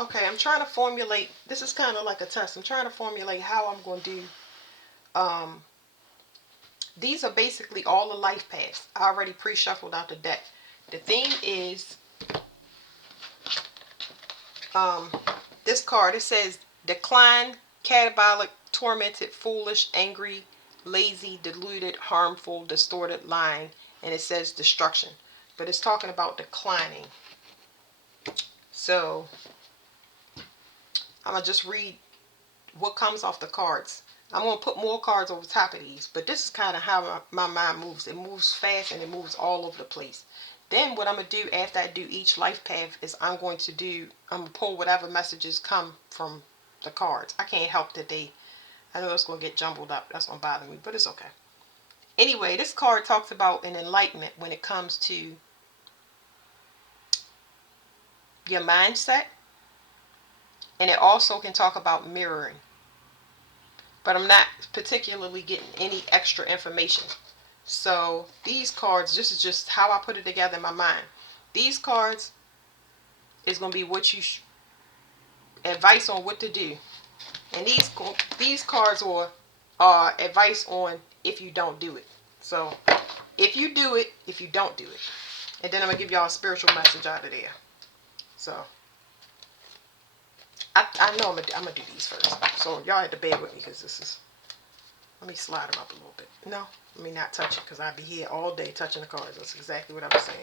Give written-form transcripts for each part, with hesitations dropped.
Okay, I'm trying to formulate. This is kind of like a test. I'm trying to formulate how I'm going to do. Um, these are basically all the life paths. I already pre-shuffled out the deck. The theme is um, this card. It says decline, catabolic, tormented, foolish, angry, lazy, deluded, harmful, distorted, lying, and it says destruction. But it's talking about declining. So I'm gonna just read what comes off the cards. I'm going to put more cards over top of these, but this is kind of how my mind moves. It moves fast and it moves all over the place. Then what I'm going to do after I do each life path is I'm going to pull whatever messages come from the cards. I can't help that I know it's going to get jumbled up. That's going to bother me, but it's okay. Anyway, this card talks about an enlightenment when it comes to your mindset, and it also can talk about mirroring. But I'm not particularly getting any extra information. So these cards, this is just how I put it together in my mind. These cards is going to be what advice on what to do, and these cards are advice on if you don't do it. So if you do it, if you don't do it, and then I'm gonna give y'all a spiritual message out of there. So I know I'm gonna do these first. So y'all have to bear with me because this is. Let me slide them up a little bit. No, let me not touch it because I'd be here all day touching the cards. That's exactly what I was saying.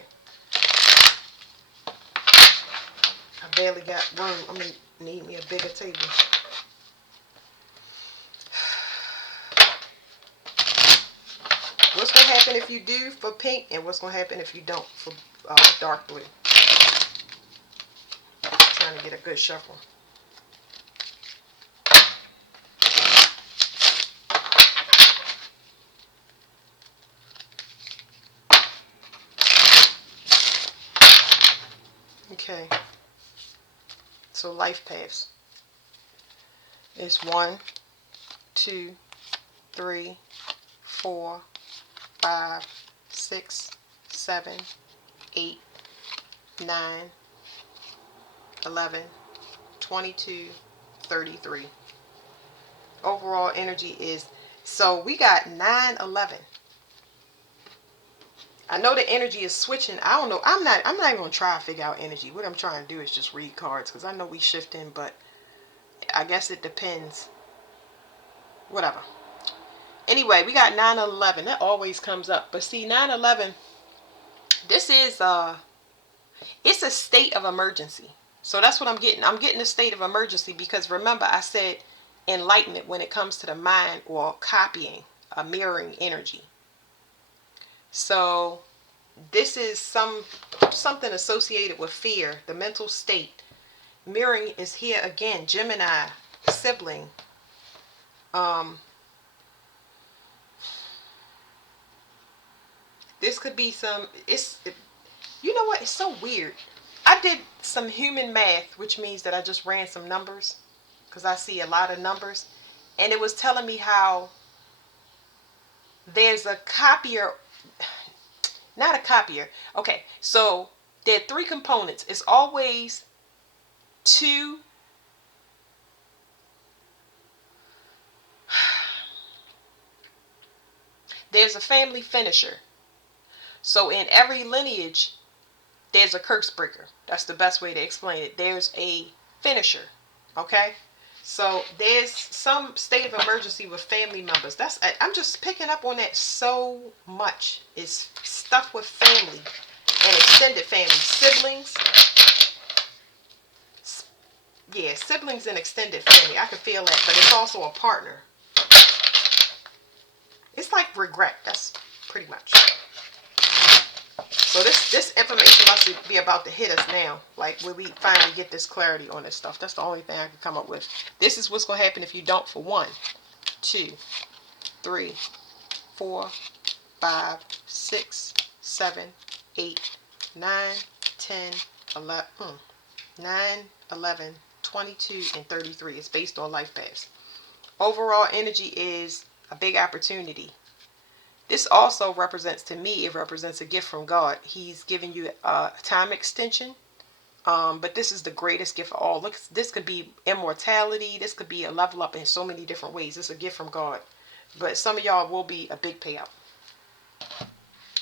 I barely got room. I'm going to need me a bigger table. What's going to happen if you do for pink, and what's going to happen if you don't for dark blue? Trying to get a good shuffle. Okay. So life paths. It's 1, 2, 3, 4, 5, 6, 7, 8, 9, 11, 22, 33. Overall energy is, so we got 9, 11. I know the energy is switching. I don't know. I'm not even gonna try to figure out energy. What I'm trying to do is just read cards because I know we shifting, but I guess it depends. Whatever. Anyway, we got 9/11. That always comes up. But see, 9/11. This is it's a state of emergency. So that's what I'm getting. I'm getting a state of emergency because remember I said enlightenment when it comes to the mind or copying, a mirroring energy. So this is something associated with fear, the mental state. Mirroring is here again. Gemini, sibling. Um, this could be some. You know what? It's so weird. I did some human math, which means that I just ran some numbers because I see a lot of numbers, and it was telling me how there's a copier, not a copier. Okay, so there are three components. It's always two. There's a family finisher. So in every lineage, there's a curse breaker. That's the best way to explain it. There's a finisher. Okay? So there's some state of emergency with family members. I'm just picking up on that so much. It's stuff with family and extended family. Siblings. Yeah, siblings and extended family. I can feel that. But it's also a partner. It's like regret. That's pretty much. So this information must be about to hit us now. Like when we finally get this clarity on this stuff. That's the only thing I can come up with. This is what's going to happen if you don't for 1, 2, 3, 4, 5, 6, 7, 8, 9, 10, 11, 9, 11, 22, and 33. It's based on life paths. Overall energy is a big opportunity. This also represents, to me, it represents a gift from God. He's giving you a time extension, But this is the greatest gift of all. Look, this could be immortality. This could be a level up in so many different ways. It's a gift from God. But some of y'all will be a big payout.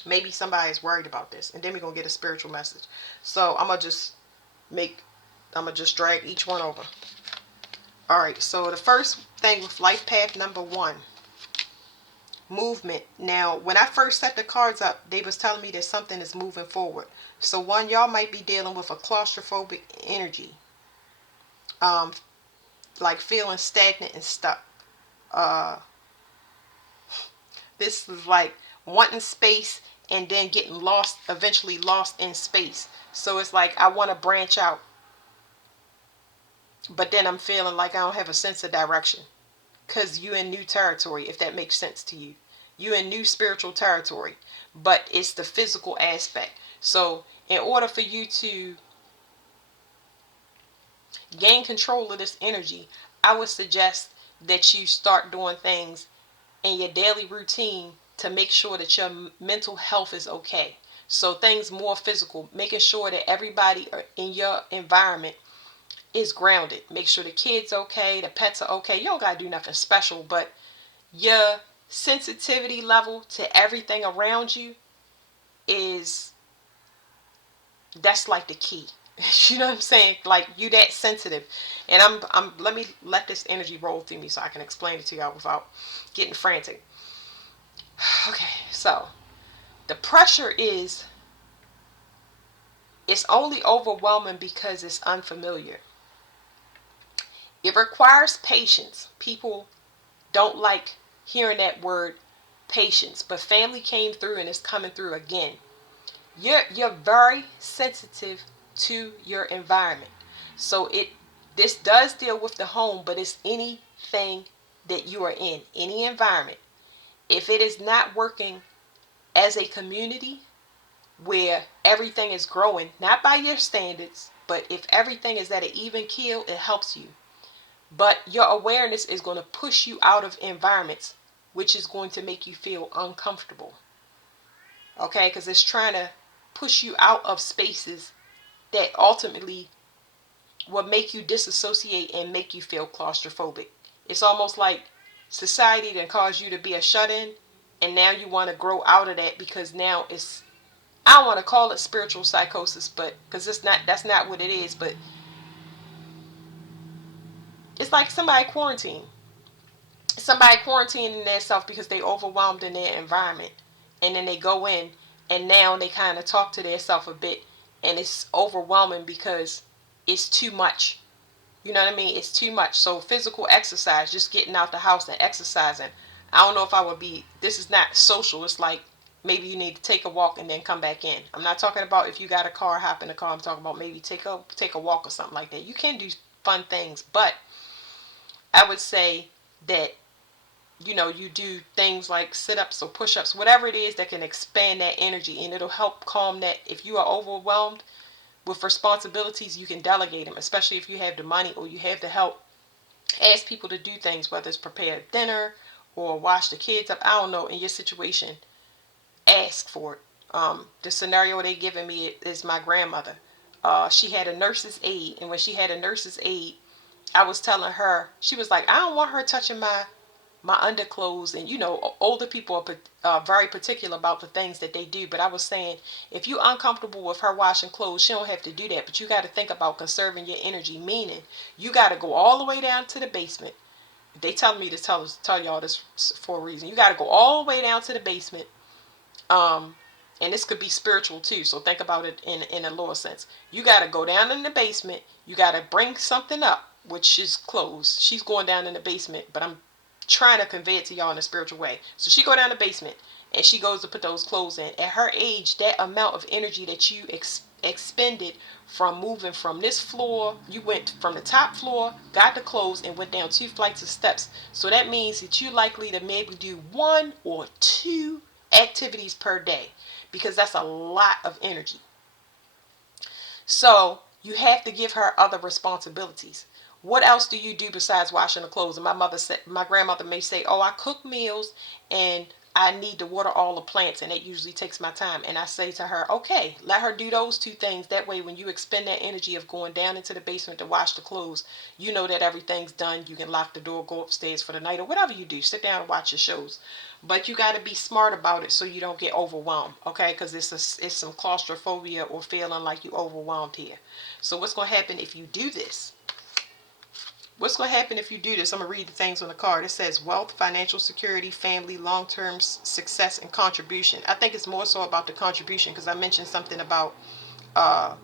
Maybe somebody is worried about this. And then we're going to get a spiritual message. So I'm going to just drag each one over. All right. So the first thing with life path number 1. Movement. Now, when I first set the cards up, they was telling me that something is moving forward. So one, y'all might be dealing with a claustrophobic energy. Like feeling stagnant and stuck. This is like wanting space and then getting lost, eventually lost in space. So it's like I want to branch out, but then I'm feeling like I don't have a sense of direction. Because you in new territory, if that makes sense to you. You in new spiritual territory, but it's the physical aspect. So in order for you to gain control of this energy, I would suggest that you start doing things in your daily routine to make sure that your mental health is okay. So things more physical, making sure that everybody in your environment is grounded. Make sure the kids okay, the pets are okay. You don't gotta do nothing special, but your sensitivity level to everything around you is, that's like the key. You know what I'm saying? Like you that sensitive. And I'm let me let this energy roll through me so I can explain it to y'all without getting frantic. Okay, so the pressure is, it's only overwhelming because it's unfamiliar. It requires patience. People don't like hearing that word patience, but family came through and it's coming through again. You're very sensitive to your environment. So this does deal with the home, but it's anything that you are in, any environment. If it is not working as a community where everything is growing, not by your standards, but if everything is at an even keel, it helps you. But your awareness is going to push you out of environments which is going to make you feel uncomfortable. Okay, because it's trying to push you out of spaces that ultimately will make you disassociate and make you feel claustrophobic. It's almost like society then caused you to be a shut-in, and now you want to grow out of that because now it's, I don't want to call it spiritual psychosis, but because that's not what it is, but it's like somebody quarantining themselves because they overwhelmed in their environment, and then they go in and now they kind of talk to themselves a bit, and it's overwhelming because it's too much. You know what I mean? It's too much. So physical exercise, just getting out the house and exercising, I don't know if I would be, this is not social. It's like maybe you need to take a walk and then come back in. I'm not talking about if you got a car, hop in the car. I'm talking about maybe take a walk or something like that. You can do fun things, but I would say that, you do things like sit-ups or push-ups, whatever it is that can expand that energy, and it'll help calm that. If you are overwhelmed with responsibilities, you can delegate them, especially if you have the money or you have the help. Ask people to do things, whether it's prepare dinner or wash the kids up. I don't know, in your situation, ask for it. The scenario they giving me is my grandmother. She had a nurse's aide, and when she had a nurse's aide, I was telling her, she was like, I don't want her touching my underclothes, and older people are very particular about the things that they do. But I was saying, if you're uncomfortable with her washing clothes, she don't have to do that, but you got to think about conserving your energy, meaning you got to go all the way down to the basement. They tell me to tell y'all this for a reason. You got to go all the way down to the basement, and this could be spiritual too, so think about it in a lower sense. You got to go down in the basement, you got to bring something up, which is clothes. She's going down in the basement, but I'm trying to convey it to y'all in a spiritual way. So she go down the basement and she goes to put those clothes in. At her age, that amount of energy that you expended from moving from this floor, you went from the top floor, got the clothes, and went down 2 flights of steps. So that means that you're likely to maybe do 1 or 2 activities per day, because that's a lot of energy. So you have to give her other responsibilities. What else do you do besides washing the clothes? And my grandmother may say, "Oh, I cook meals and I need to water all the plants, and it usually takes my time. And I say to her, okay, let her do those two things. That way, when you expend that energy of going down into the basement to wash the clothes, you know that everything's done. You can lock the door, go upstairs for the night, or whatever you do. Sit down and watch your shows. But you got to be smart about it so you don't get overwhelmed, okay? Because it's some claustrophobia or feeling like you overwhelmed here. So what's going to happen if you do this? What's going to happen if you do this? I'm going to read the things on the card. It says wealth, financial security, family, long-term success, and contribution. I think it's more so about the contribution because I mentioned something about uh,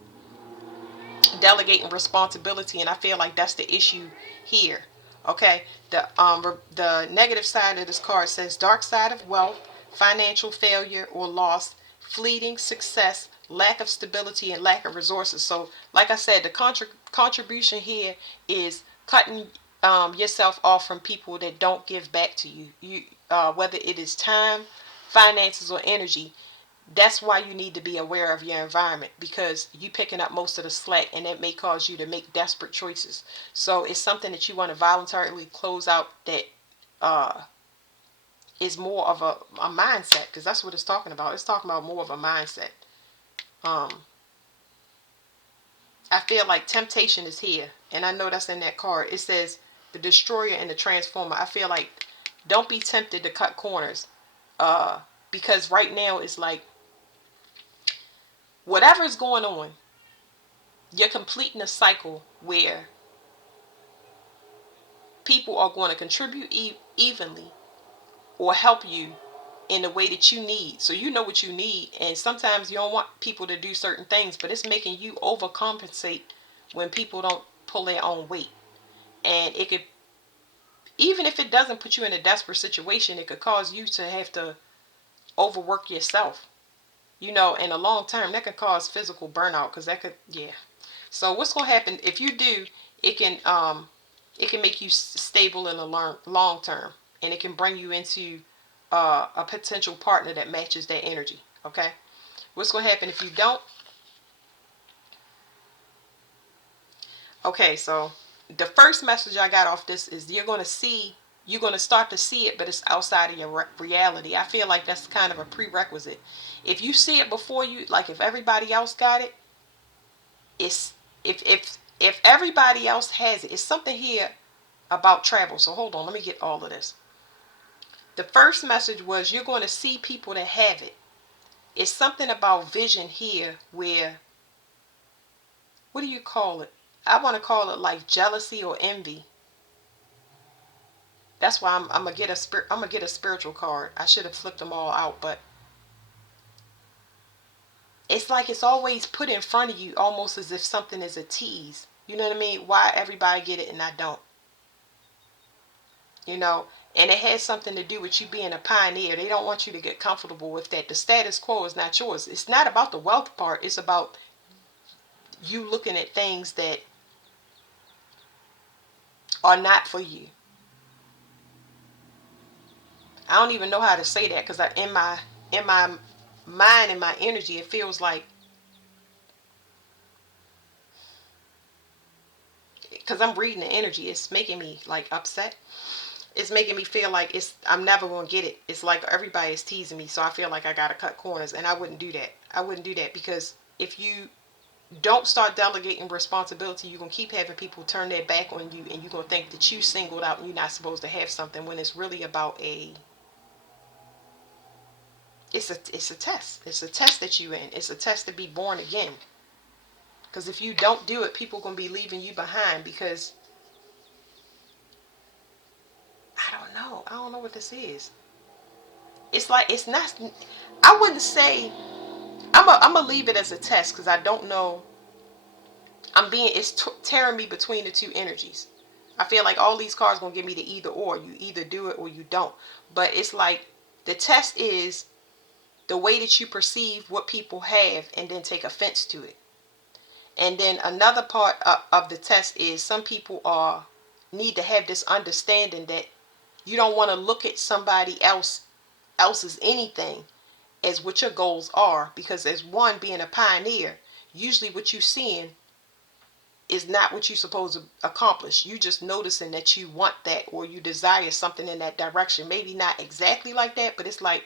delegating responsibility, and I feel like that's the issue here. Okay, the negative side of this card says dark side of wealth, financial failure or loss, fleeting success, lack of stability, and lack of resources. So, like I said, the contribution here is cutting yourself off from people that don't give back to you. Whether it is time, finances, or energy. That's why you need to be aware of your environment, because you picking up most of the slack, and that may cause you to make desperate choices. So it's something that you want to voluntarily close out, that uh, is more of a mindset, because that's what it's talking about. It's talking about more of a mindset. um, I feel like temptation is here, and I know that's in that card. It says the destroyer and the transformer. I feel like don't be tempted to cut corners, because right now it's like whatever's going on, you're completing a cycle where people are going to contribute evenly or help you in the way that you need. So you know what you need, and sometimes you don't want people to do certain things, but it's making you overcompensate when people don't pull their own weight. And it could, even if it doesn't put you in a desperate situation, it could cause you to have to overwork yourself. In the long term, that could cause physical burnout, because that could, yeah. So what's going to happen if you do? It can make you stable in the long term, and it can bring you into a potential partner that matches that energy. Okay, what's going to happen if you don't? Okay, so the first message I got off this is you're going to start to see it, but it's outside of your reality. I feel like that's kind of a prerequisite. If you see it before you, like if everybody else got it, it's if everybody else has it, it's something here about travel. So hold on, let me get all of this. The first message was you're going to see people that have it. It's something about vision here where, what do you call it? I want to call it like jealousy or envy. That's why I'm gonna get a spiritual card. I should have flipped them all out, but it's like it's always put in front of you, almost as if something is a tease. You know what I mean? Why everybody get it and I don't? you know, and it has something to do with you being a pioneer. They don't want you to get comfortable with that. The status quo is not yours. It's not about the wealth part. It's about you looking at things that are not for you. I don't even know how to say that because in my mind and my energy, it feels like, because I'm reading the energy, it's making me like upset. It's making me feel like I'm never gonna get it. It's like everybody is teasing me, so I feel like I gotta cut corners, and I wouldn't do that. I wouldn't do that because if you don't start delegating responsibility, you're gonna keep having people turn their back on you, and you're gonna think that you singled out and you're not supposed to have something, when it's really about it's a test. It's a test that you in. It's a test to be born again. Because if you don't do it, people are gonna be leaving you behind because I don't know. I don't know what this is. It's like it's not. I wouldn't say. I'm gonna leave it as a test because I don't know. It's tearing me between the two energies. I feel like all these cards gonna give me the either or. You either do it or you don't. But it's like the test is the way that you perceive what people have and then take offense to it. And then another part of the test is some people need to have this understanding that you don't want to look at somebody else's anything as what your goals are, because as one being a pioneer, usually what you're seeing is not what you're supposed to accomplish. You just noticing that you want that, or you desire something in that direction. Maybe not exactly like that, but it's like,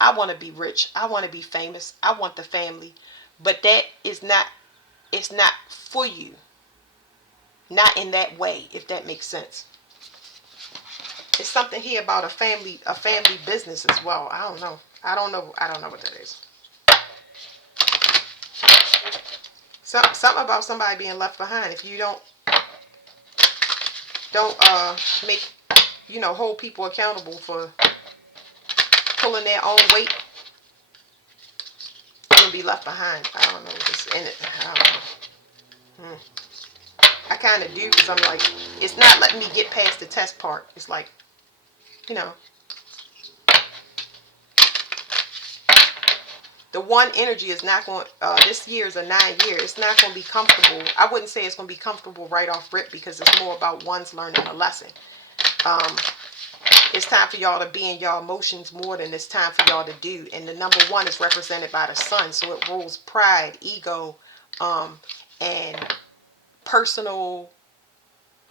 I want to be rich. I want to be famous. I want the family. But that is not, it's not for you. Not in that way, if that makes sense. It's something here about a family business as well. I don't know. I don't know what that is. Something about somebody being left behind. If you don't make, hold people accountable for pulling their own weight, you're gonna be left behind. I don't know what's in it. I don't know. I kind of do, because I'm like, it's not letting me get past the test part. It's like, you know, the one energy is not going, this year is a 9-year. It's not going to be comfortable. I wouldn't say it's going to be comfortable right off rip, because it's more about one's learning a lesson. It's time for y'all to be in y'all emotions more than it's time for y'all to do. And the number one is represented by the sun. So it rules pride, ego, and personal,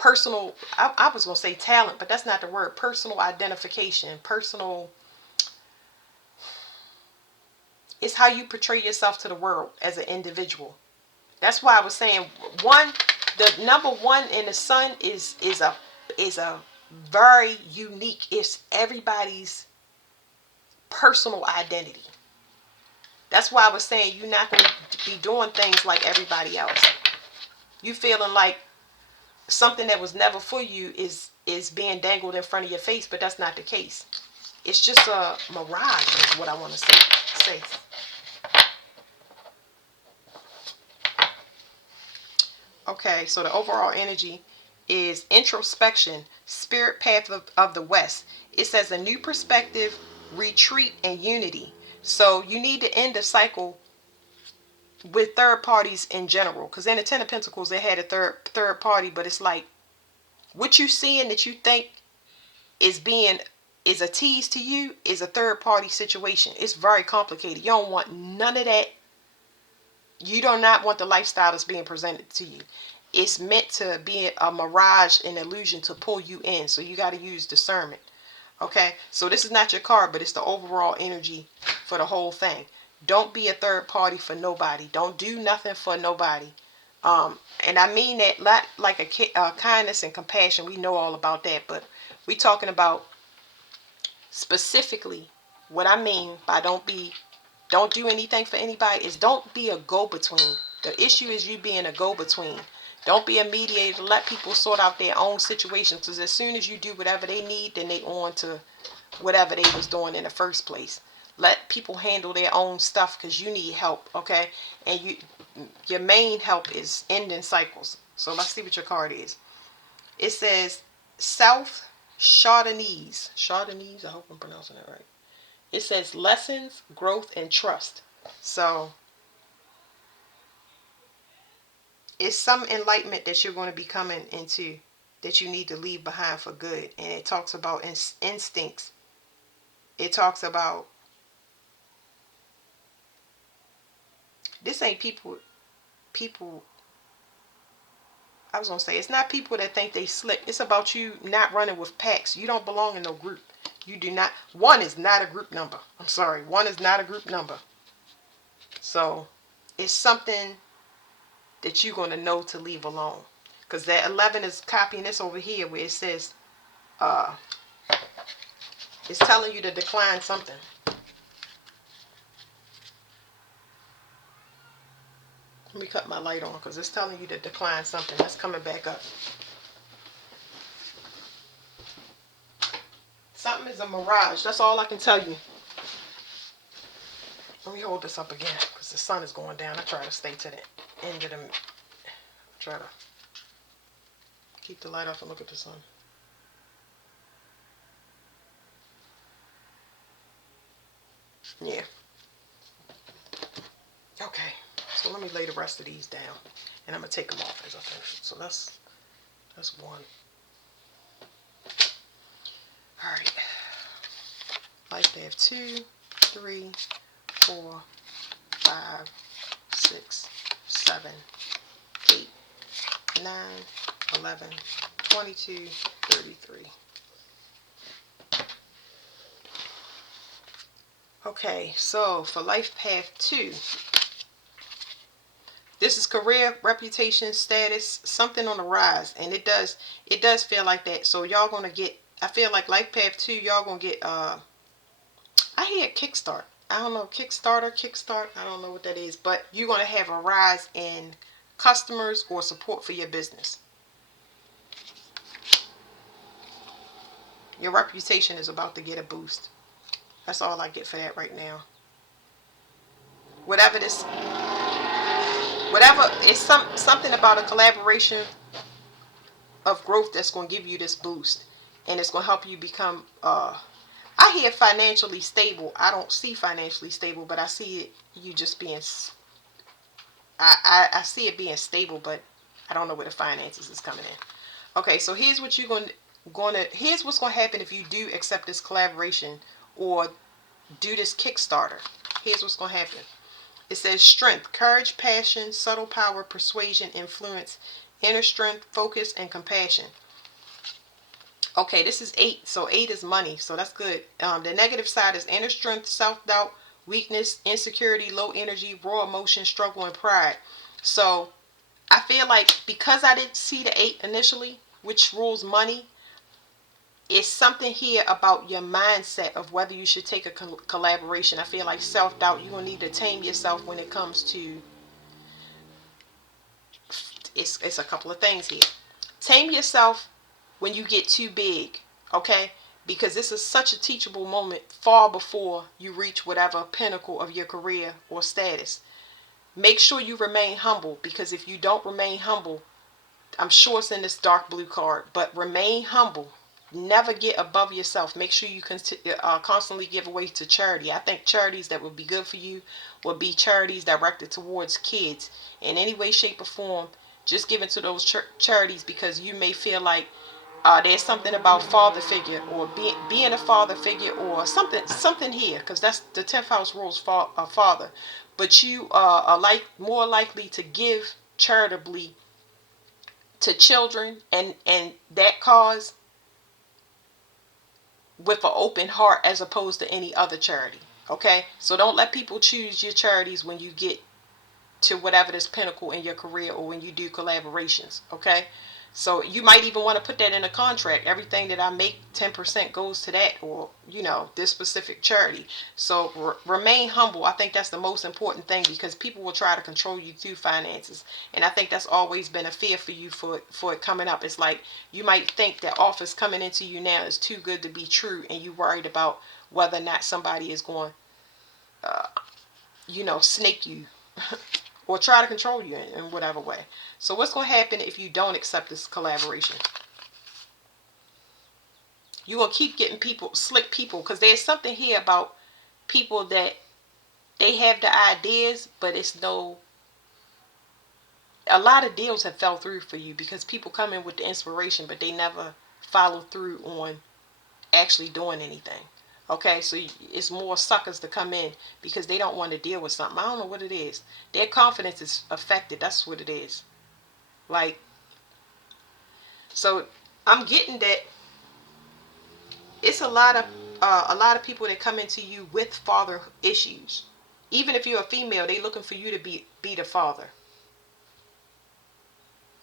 I was going to say talent, but that's not the word. Personal identification, personal, it's how you portray yourself to the world as an individual. That's why I was saying the number one in the sun is a very unique. It's everybody's personal identity. That's why I was saying you're not going to be doing things like everybody else. You feeling like something that was never for you is being dangled in front of your face, but that's not the case. It's just a mirage is what I want to say. Okay, so the overall energy is introspection, spirit path of the West. It says a new perspective, retreat, and unity. So you need to end the cycle with third parties in general. Because in the Ten of Pentacles, they had a third party, but it's like, what you seeing that you think is a tease to you is a third party situation. It's very complicated. You don't want none of that. You do not want the lifestyle that's being presented to you. It's meant to be a mirage, an illusion to pull you in. So you got to use discernment. Okay, so this is not your card, but it's the overall energy for the whole thing. Don't be a third party for nobody. Don't do nothing for nobody. And I mean that not like a kindness and compassion. We know all about that, but we talking about specifically what I mean by don't do anything for anybody is don't be a go-between. The issue is you being a go-between. Don't be a mediator. Let people sort out their own situations, because as soon as you do whatever they need, then they on to whatever they was doing in the first place. Let people handle their own stuff, because you need help, okay? And your main help is ending cycles. So let's see what your card is. It says South Chardonnay. Chardonnay, I hope I'm pronouncing that right. It says lessons, growth, and trust. So it's some enlightenment that you're going to be coming into that you need to leave behind for good. And it talks about instincts. It talks about, this ain't people, I was going to say, it's not people that think they slick. It's about you not running with packs. You don't belong in no group. You do not. One is not a group number. I'm sorry. One is not a group number. So it's something that you're going to know to leave alone. Because that 11 is copying this over here where it says, it's telling you to decline something. Let me cut my light on because it's telling you to decline something. That's coming back up. Something is a mirage. That's all I can tell you. Let me hold this up again because the sun is going down. I try to stay to the end of the... Try to keep the light off and look at the sun. Yeah. Okay. So let me lay the rest of these down. And I'm going to take them off as I finish. So that's one. Alright. Light they have 2, 3, 4, 5, 6, 7, 8, 9, 11, 22, 33. Okay, so for life path 2, this is career, reputation, status, something on the rise, and it does feel like that. So y'all gonna get, I feel like life path 2, y'all gonna get I hear kickstart. I don't know, kickstart. I don't know what that is, but you're gonna have a rise in customers or support for your business. Your reputation is about to get a boost. That's all I get for that right now. Whatever this, whatever, it's something about a collaboration of growth that's going to give you this boost, and it's going to help you become I hear financially stable. I don't see financially stable, but I see it, you just being I see it being stable, but I don't know where the finances is coming in. Okay, so here's what you're here's what's going to happen if you do accept this collaboration or do this Kickstarter. Here's what's going to happen. It says strength, courage, passion, subtle power, persuasion, influence, inner strength, focus, and compassion. Okay, this is 8. So 8 is money. So that's good. The negative side is inner strength, self-doubt, weakness, insecurity, low energy, raw emotion, struggle, and pride. So I feel like because I didn't see the 8 initially, which rules money, it's something here about your mindset of whether you should take a collaboration. I feel like self-doubt, you're going to need to tame yourself when it comes to, it's a couple of things here. Tame yourself when you get too big, okay? Because this is such a teachable moment far before you reach whatever pinnacle of your career or status. Make sure you remain humble, because if you don't remain humble, I'm sure it's in this dark blue card, but remain humble. Never get above yourself. Make sure you constantly give away to charity. I think charities that would be good for you would be charities directed towards kids in any way, shape, or form. Just give it to those charities, because you may feel like there's something about father figure, or being a father figure, or something here, because that's the 10th house rules for a father. But you are more likely to give charitably to children and that cause with an open heart as opposed to any other charity. Okay, so don't let people choose your charities when you get to whatever this pinnacle in your career, or when you do collaborations. Okay, so you might even want to put that in a contract. Everything that I make, 10% goes to that, or this specific charity. So remain humble. I think that's the most important thing, because people will try to control you through finances, and I think that's always been a fear for you for it coming up. It's like you might think that offers coming into you now is too good to be true, and you worried about whether or not somebody is going snake you or try to control you in whatever way. So what's going to happen if you don't accept this collaboration? You're going to keep getting slick people, because there's something here about people that they have the ideas, but a lot of deals have fell through for you, because people come in with the inspiration, but they never follow through on actually doing anything. Okay, so it's more suckers to come in because they don't want to deal with something. I don't know what it is. Their confidence is affected. That's what it is. Like, so I'm getting that it's a lot of people that come into you with father issues. Even if you're a female, they looking for you to be the father.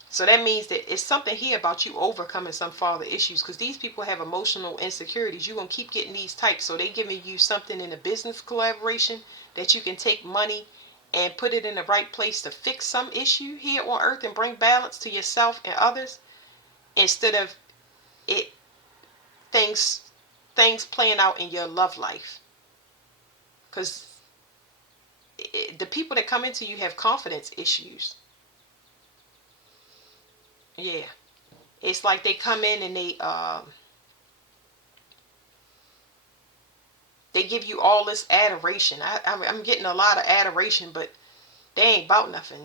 So that means that it's something here about you overcoming some father issues, because these people have emotional insecurities. You're going to keep getting these types. So they giving you something in a business collaboration that you can take money and put it in the right place to fix some issue here on earth and bring balance to yourself and others, instead of it things playing out in your love life. Because the people that come into you have confidence issues. Yeah. It's like they come in and they give you all this adoration. I'm getting a lot of adoration, but they ain't about nothing.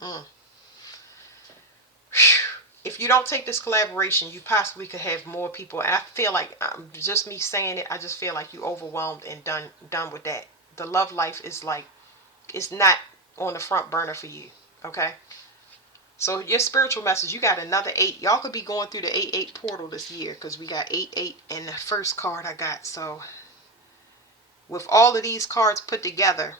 Mm. If you don't take this collaboration, you possibly could have more people. And I feel like, just me saying it, I just feel like you overwhelmed and done with that. The love life is like, it's not on the front burner for you. Okay. So your spiritual message, you got another 8. Y'all could be going through the 8-8 portal this year, because we got 8-8 in the first card I got. So with all of these cards put together,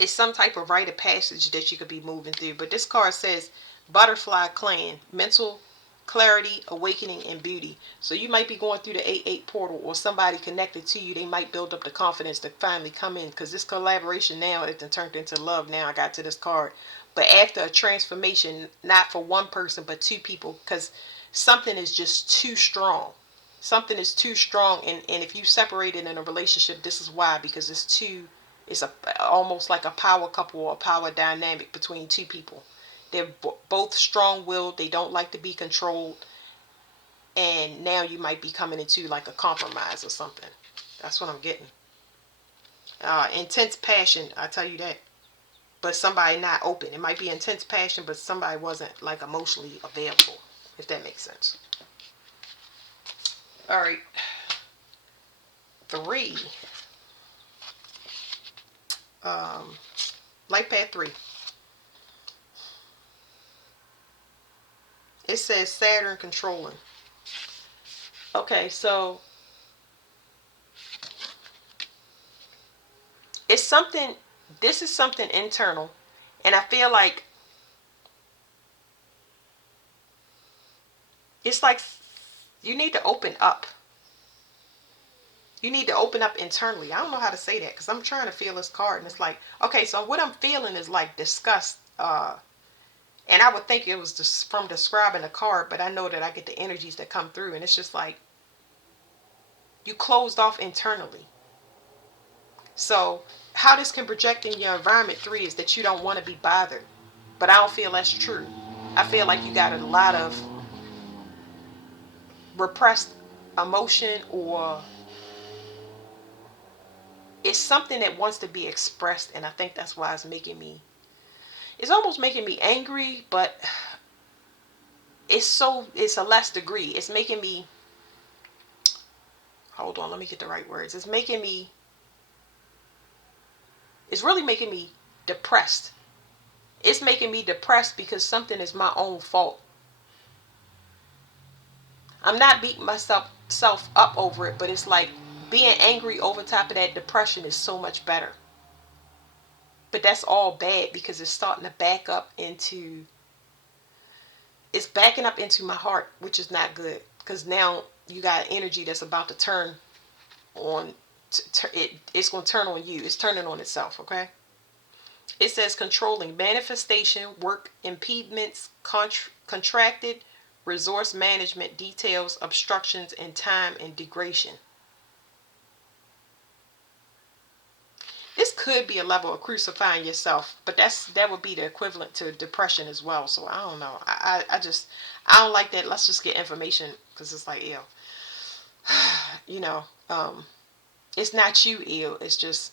it's some type of rite of passage that you could be moving through. But this card says Butterfly Clan, mental clarity, awakening, and beauty. So you might be going through the 8-8 portal, or somebody connected to you, they might build up the confidence to finally come in, because this collaboration now, it turned into love. Now I got to this card. But after a transformation, not for one person, but 2 people, because something is just too strong. Something is too strong. And if you separated in a relationship, this is why, because it's almost like a power couple or a power dynamic between 2 people. They're both strong-willed. They don't like to be controlled. And now you might be coming into like a compromise or something. That's what I'm getting. Intense passion, I tell you that. But somebody not open. It might be intense passion, but somebody wasn't like emotionally available, if that makes sense. All right. 3. Light path 3. It says Saturn controlling. Okay, so it's something, this is something internal, and I feel like it's like you need to open up. You need to open up internally. I don't know how to say that, because I'm trying to feel this card, and it's like, okay, so what I'm feeling is like disgust, and I would think it was just from describing the card, but I know that I get the energies that come through, and it's just like you closed off internally. So how this can project in your environment 3 is that you don't want to be bothered. But I don't feel that's true. I feel like you got a lot of repressed emotion, or it's something that wants to be expressed. And I think that's why it's almost making me angry, but it's a less degree. It's making me, hold on, let me get the right words. It's really making me depressed. It's making me depressed because something is my own fault. I'm not beating myself up over it, but it's like being angry over top of that depression is so much better. But that's all bad, because it's starting to it's backing up into my heart, which is not good, because now you got energy that's about to turn on. It's going to turn on you. It's turning on itself, okay? It says controlling, manifestation, work impediments, contracted, resource management, details, obstructions, and time and degradation. This could be a level of crucifying yourself, but that would be the equivalent to depression as well. So I don't know. I don't like that. Let's just get information, because it's like, ew. You know, it's not you, ew. It's just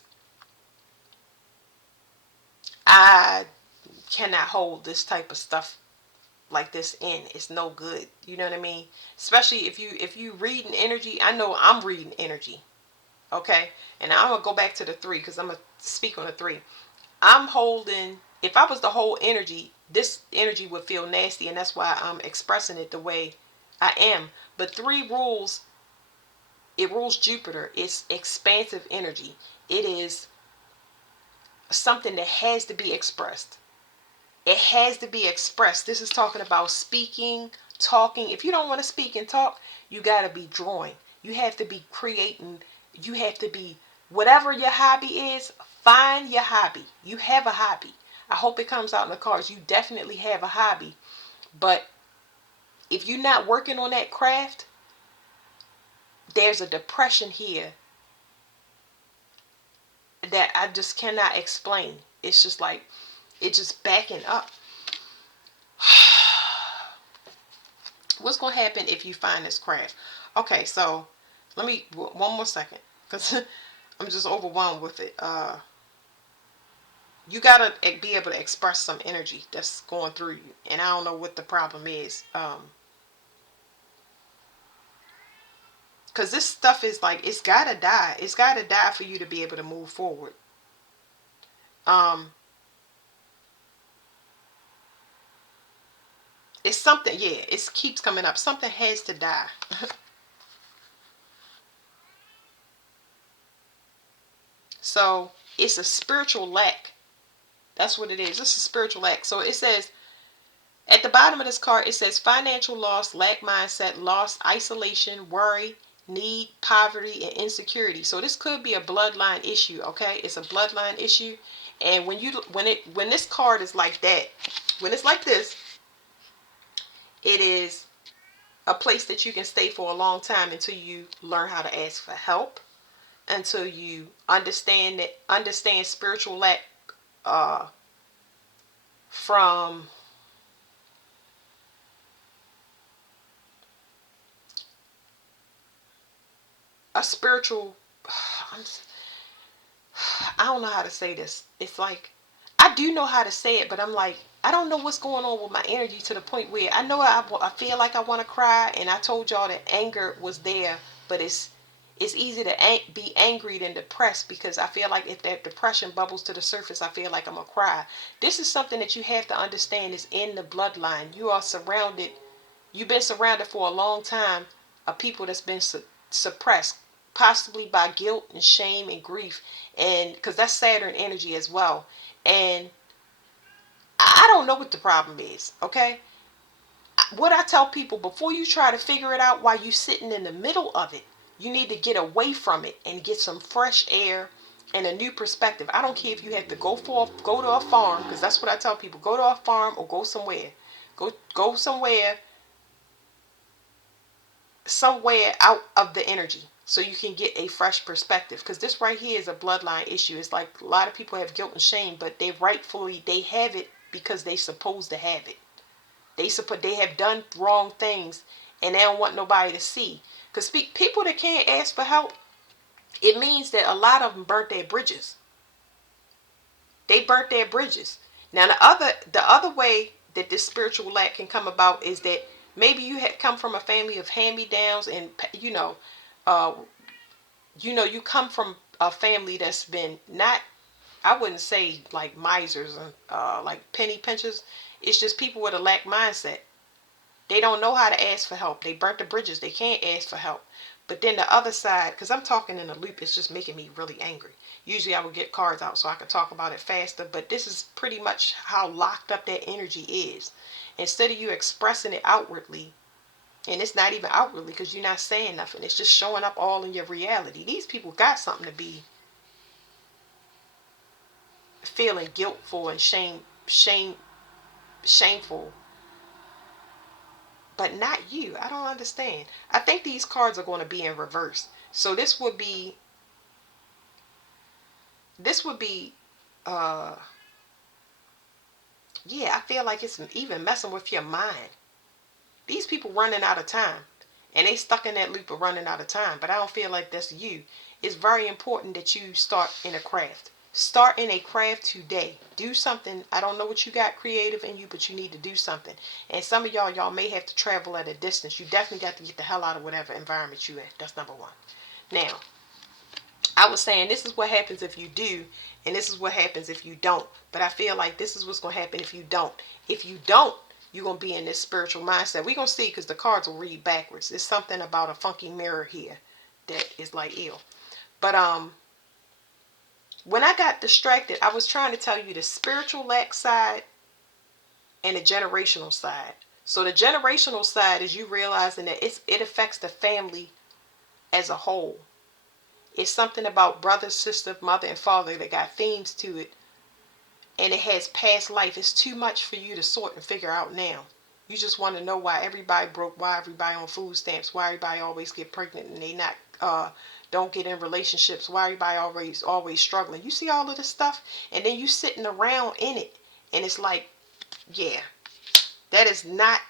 I cannot hold this type of stuff like this in. It's no good. You know what I mean? Especially if you reading energy. I know I'm reading energy. Okay, and I'm gonna go back to the 3, because I'm gonna speak on the 3. I'm holding, if I was to hold energy, this energy would feel nasty, and that's why I'm expressing it the way I am. But 3 rules, it rules Jupiter. It's expansive energy. It is something that has to be expressed. It has to be expressed. This is talking about speaking, talking. If you don't want to speak and talk, you got to be drawing. You have to be creating. You have to be, whatever your hobby is, find your hobby. You have a hobby. I hope it comes out in the cards. You definitely have a hobby. But if you're not working on that craft, there's a depression here that I just cannot explain. It's just like, it's just backing up. What's going to happen if you find this craft? Okay, so let me, one more second, because I'm just overwhelmed with it. You got to be able to express some energy that's going through you. And I don't know what the problem is. Because this stuff is like, it's got to die. It's got to die for you to be able to move forward. something, yeah, it keeps coming up. Something has to die. So it's a spiritual lack. That's what it is. It's a spiritual lack. So it says at the bottom of this card, it says financial loss, lack mindset, loss, isolation, worry, need, poverty, and insecurity. So this could be a bloodline issue. Okay, it's a bloodline issue. And when this card is like that, when it's like this, it is a place that you can stay for a long time until you learn how to ask for help, until you understand spiritual lack uh, from a spiritual. I don't know how to say this. It's like I do know how to say it, but I'm like I don't know what's going on with my energy to the point where I know I feel like I want to cry, and I told y'all that anger was there, but it's easy to be angry than depressed, because I feel like if that depression bubbles to the surface, I feel like I'm gonna cry. This is something that you have to understand is in the bloodline. You are surrounded. You've been surrounded for a long time of people that's been suppressed, possibly by guilt and shame and grief, and because that's Saturn energy as well. And I don't know what the problem is. Okay, what I tell people, before you try to figure it out while you're sitting in the middle of it, you need to get away from it and get some fresh air and a new perspective. I don't care if you have to go to a farm, because that's what I tell people: go to a farm or go somewhere, go somewhere out of the energy so you can get a fresh perspective, because this right here is a bloodline issue. It's like a lot of people have guilt and shame, but they have it because they supposed to have it. They have done wrong things, and they don't want nobody to see, because people that can't ask for help, it means that a lot of them burnt their bridges. They burnt their bridges. Now the other way that this spiritual lack can come about is that maybe you had come from a family of hand-me-downs, and uh, you come from a family that's been not, I wouldn't say like misers and like penny pinchers. It's just people with a lack mindset. They don't know how to ask for help. They burnt the bridges. They can't ask for help. But then the other side, because I'm talking in a loop, it's just making me really angry. Usually I would get cards out so I could talk about it faster, but this is pretty much how locked up that energy is. Instead of you expressing it outwardly, and it's not even outwardly because you're not saying nothing, it's just showing up all in your reality. These people got something to be feeling guiltful and shameful, but not you. I don't understand. I think these cards are going to be in reverse. So this would be uh yeah, I feel like it's even messing with your mind. These people running out of time, and they stuck in that loop of running out of time, but I don't feel like that's you. It's very important that you start in a craft. Start in a craft today. Do something. I don't know what you got creative in you, but you need to do something. And some of y'all may have to travel at a distance. You definitely got to get the hell out of whatever environment you in. That's number one. Now, I was saying this is what happens if you do, and this is what happens if you don't. But I feel like this is what's going to happen if you don't. If you don't, you're going to be in this spiritual mindset. We're going to see, because the cards will read backwards. There's something about a funky mirror here that is like ill. But when I got distracted, I was trying to tell you the spiritual lack side and the generational side. So the generational side is you realizing that it affects the family as a whole. It's something about brother, sister, mother, and father that got themes to it, and it has past life. It's too much for you to sort and figure out now. You just want to know why everybody broke, why everybody on food stamps, why everybody always get pregnant and they not don't get in relationships, why everybody always struggling. You see all of this stuff, and then you sitting around in it, and it's like, yeah, that is not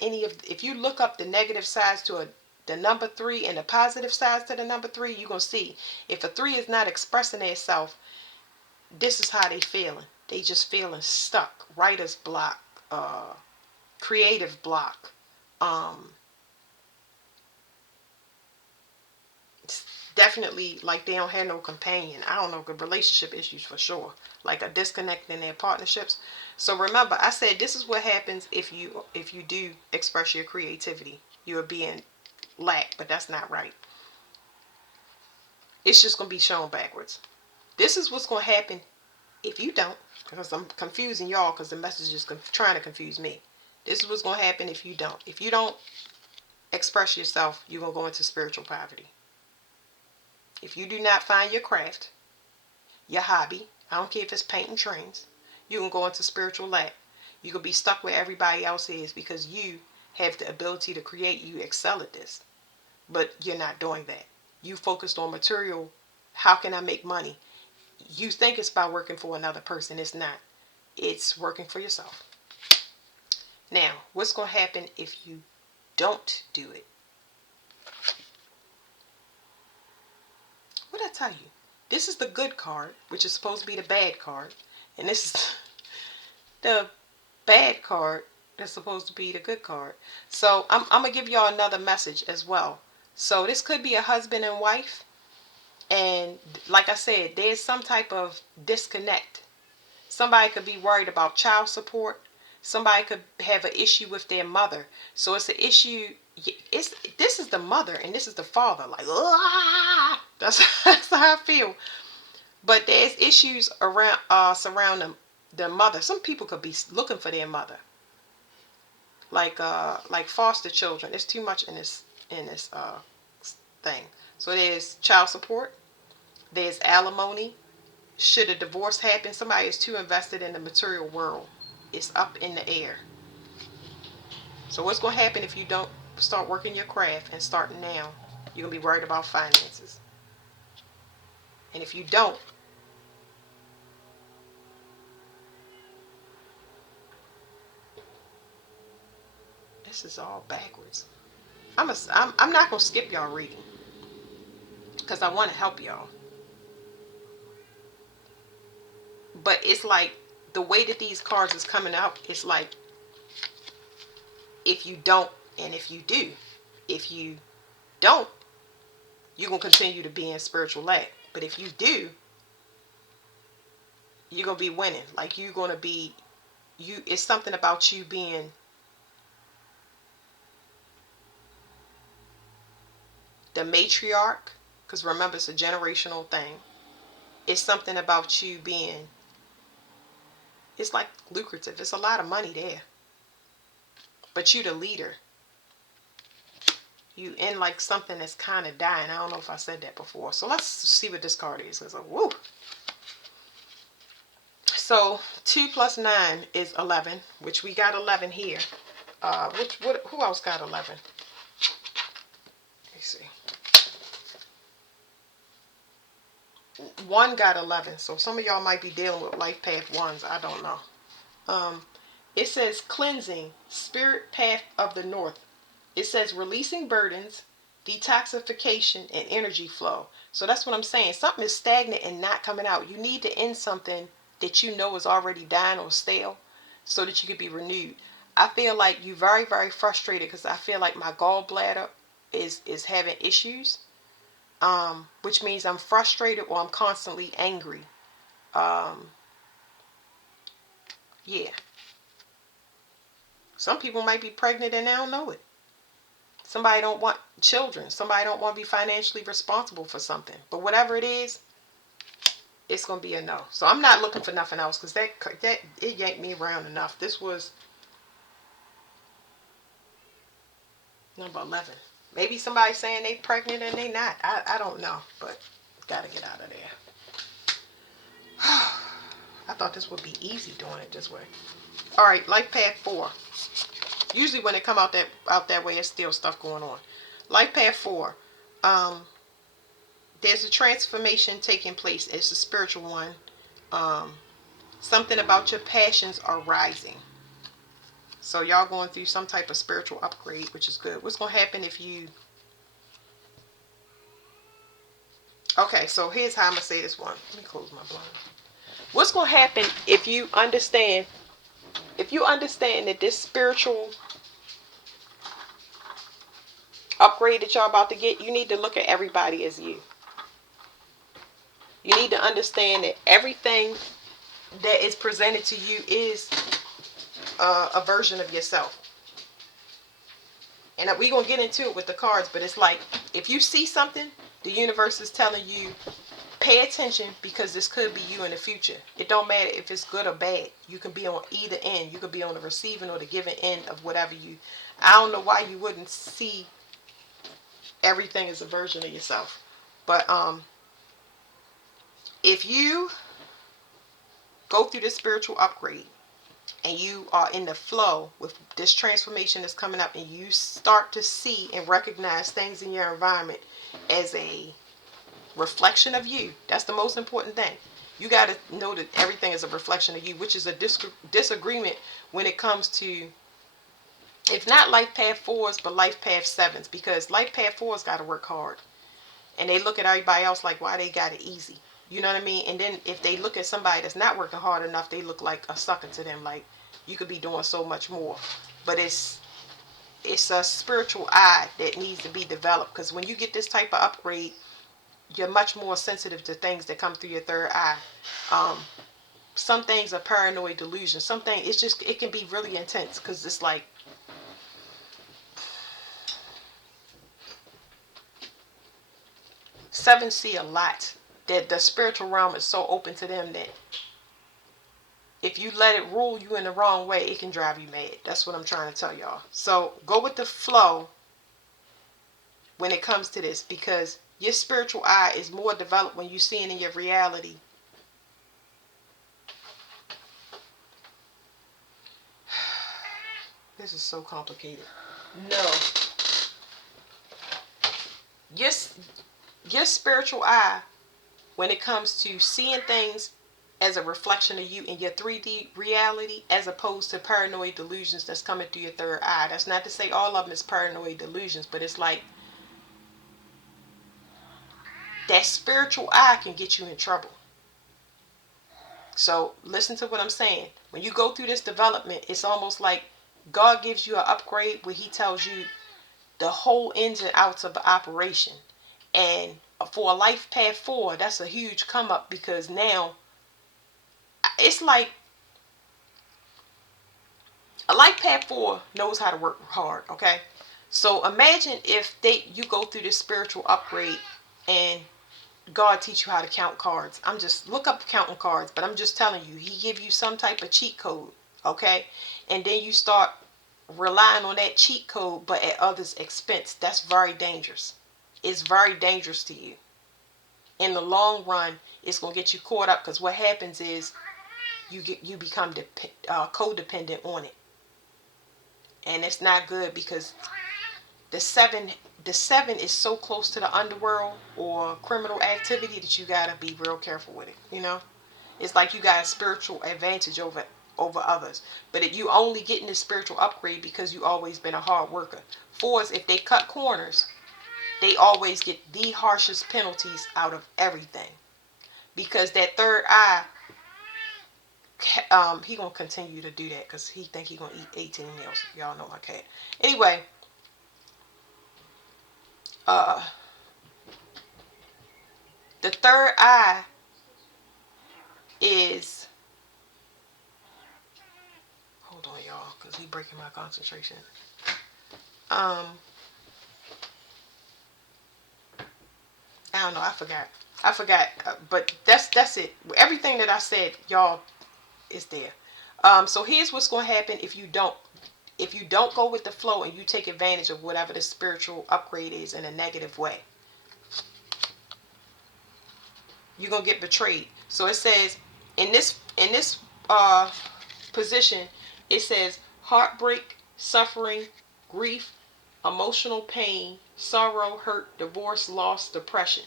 any of. If you look up the negative sides to the number three and the positive sides to the number three, you're gonna see if a three is not expressing itself, this is how they feeling. They just feeling stuck. Writer's block, creative block, um, definitely like they don't have no companion. I don't know, good relationship issues for sure, like a disconnect in their partnerships. So remember, I said this is what happens if you do express your creativity. You are being lacked, but that's not right. It's just gonna be shown backwards. This is what's gonna happen if you don't, because I'm confusing y'all because the message is trying to confuse me. This is what's gonna happen if you don't. If you don't express yourself, you're gonna go into spiritual poverty. If you do not find your craft, your hobby, I don't care if it's painting trains, you can go into spiritual lack. You can be stuck where everybody else is because you have the ability to create. You excel at this, but you're not doing that. You focused on material. How can I make money? You think it's by working for another person. It's not. It's working for yourself. Now, what's going to happen if you don't do it? What did I tell you? This is the good card, which is supposed to be the bad card. And this is the bad card that's supposed to be the good card. So I'm going to give y'all another message as well. So this could be a husband and wife. And like I said, there's some type of disconnect. Somebody could be worried about child support. Somebody could have an issue with their mother. So it's an issue. This is the mother and this is the father. Like, that's how I feel. But there's issues around surrounding the mother. Some people could be looking for their mother. Like foster children. There's too much in this thing. So there's child support. There's alimony. Should a divorce happen, somebody is too invested in the material world. It's up in the air. So what's going to happen if you don't start working your craft and starting now? You're going to be worried about finances. And if you don't, this is all backwards. I'm not going to skip y'all reading because I want to help y'all. But it's like the way that these cards is coming out, it's like if you don't and if you do. If you don't, you're going to continue to be in spiritual lack. But if you do, you're going to be winning. Like you're going to be, it's something about you being the matriarch. Because remember, it's a generational thing. It's something about you being, it's like lucrative. It's a lot of money there. But you the leader. You in like something that's kind of dying. I don't know if I said that before. So let's see what this card is. It's like, woo. So 2 plus 9 is 11, which we got 11 here. Who else got 11? Let me see. 1 got 11. So some of y'all might be dealing with life path 1s. I don't know. It says cleansing, spirit path of the north. It says releasing burdens, detoxification, and energy flow. So that's what I'm saying. Something is stagnant and not coming out. You need to end something that you know is already dying or stale so that you can be renewed. I feel like you're very, very frustrated because I feel like my gallbladder is having issues, which means I'm frustrated or I'm constantly angry. Yeah. Some people might be pregnant and they don't know it. Somebody don't want children. Somebody don't want to be financially responsible for something. But whatever it is, it's going to be a no. So I'm not looking for nothing else because that it yanked me around enough. This was number 11. Maybe somebody's saying they pregnant and they not. I don't know. But got to get out of there. I thought this would be easy doing it this way. All right, life path 4. Usually when it come out that way, it's still stuff going on. Life path 4. There's a transformation taking place. It's a spiritual one. Something about your passions are rising. So y'all going through some type of spiritual upgrade, which is good. What's going to happen if you... Okay, so here's how I'm going to say this one. Let me close my blind. What's going to happen if you understand that this spiritual upgrade that y'all about to get, you need to look at everybody as you. You need to understand that everything that is presented to you is a version of yourself. And we're going to get into it with the cards, but it's like, if you see something, the universe is telling you, pay attention, because this could be you in the future. It don't matter if it's good or bad. You can be on either end. You could be on the receiving or the giving end of whatever you... I don't know why you wouldn't see everything as a version of yourself. But if you go through this spiritual upgrade and you are in the flow with this transformation that's coming up, and you start to see and recognize things in your environment as a reflection of you, that's the most important thing. You got to know that everything is a reflection of you, which is a disagreement when it comes to, if not life path 4s, but life path 7s, because life path 4s got to work hard, and they look at everybody else like, why they got it easy. You know what I mean? And then if they look at somebody that's not working hard enough, they look like a sucker to them, like, you could be doing so much more. But it's a spiritual eye that needs to be developed, because when you get this type of upgrade, you're much more sensitive to things that come through your third eye. Some things are paranoid delusion. Some things, it can be really intense, because it's like, seven see a lot. That the spiritual realm is so open to them that if you let it rule you in the wrong way, it can drive you mad. That's what I'm trying to tell y'all. So go with the flow when it comes to this, because your spiritual eye is more developed when you see it in your reality. This is so complicated. No. Your spiritual eye, when it comes to seeing things as a reflection of you in your 3D reality, as opposed to paranoid delusions that's coming through your third eye. That's not to say all of them is paranoid delusions, but it's like, that spiritual eye can get you in trouble. So listen to what I'm saying. When you go through this development, it's almost like God gives you an upgrade where he tells you the whole ins and outs of the operation. And for a life path 4, that's a huge come up, because now it's like a life path 4 knows how to work hard. Okay, so imagine if you go through this spiritual upgrade and God teach you how to count cards. I'm just look up counting cards, but I'm just telling you, he give you some type of cheat code. Okay, and then you start relying on that cheat code, but at others' expense. That's very dangerous. It's very dangerous to you. In the long run, it's gonna get you caught up, because what happens is you become codependent on it, and it's not good, because the seven is so close to the underworld or criminal activity that you gotta be real careful with it. You know, it's like you got a spiritual advantage over others, but you only getting this spiritual upgrade because you always been a hard worker. 4s, if they cut corners, they always get the harshest penalties out of everything, because that third eye, he gonna continue to do that, because he think he gonna eat 18 meals. Y'all know my cat. Anyway, the third eye is, hold on y'all, because he breaking my concentration. I don't know, I forgot, but that's it. Everything that I said, y'all, is there. So here's what's going to happen if you don't go with the flow and you take advantage of whatever the spiritual upgrade is in a negative way. You're going to get betrayed. So it says in this position, it says heartbreak, suffering, grief, emotional pain, sorrow, hurt, divorce, loss, depression.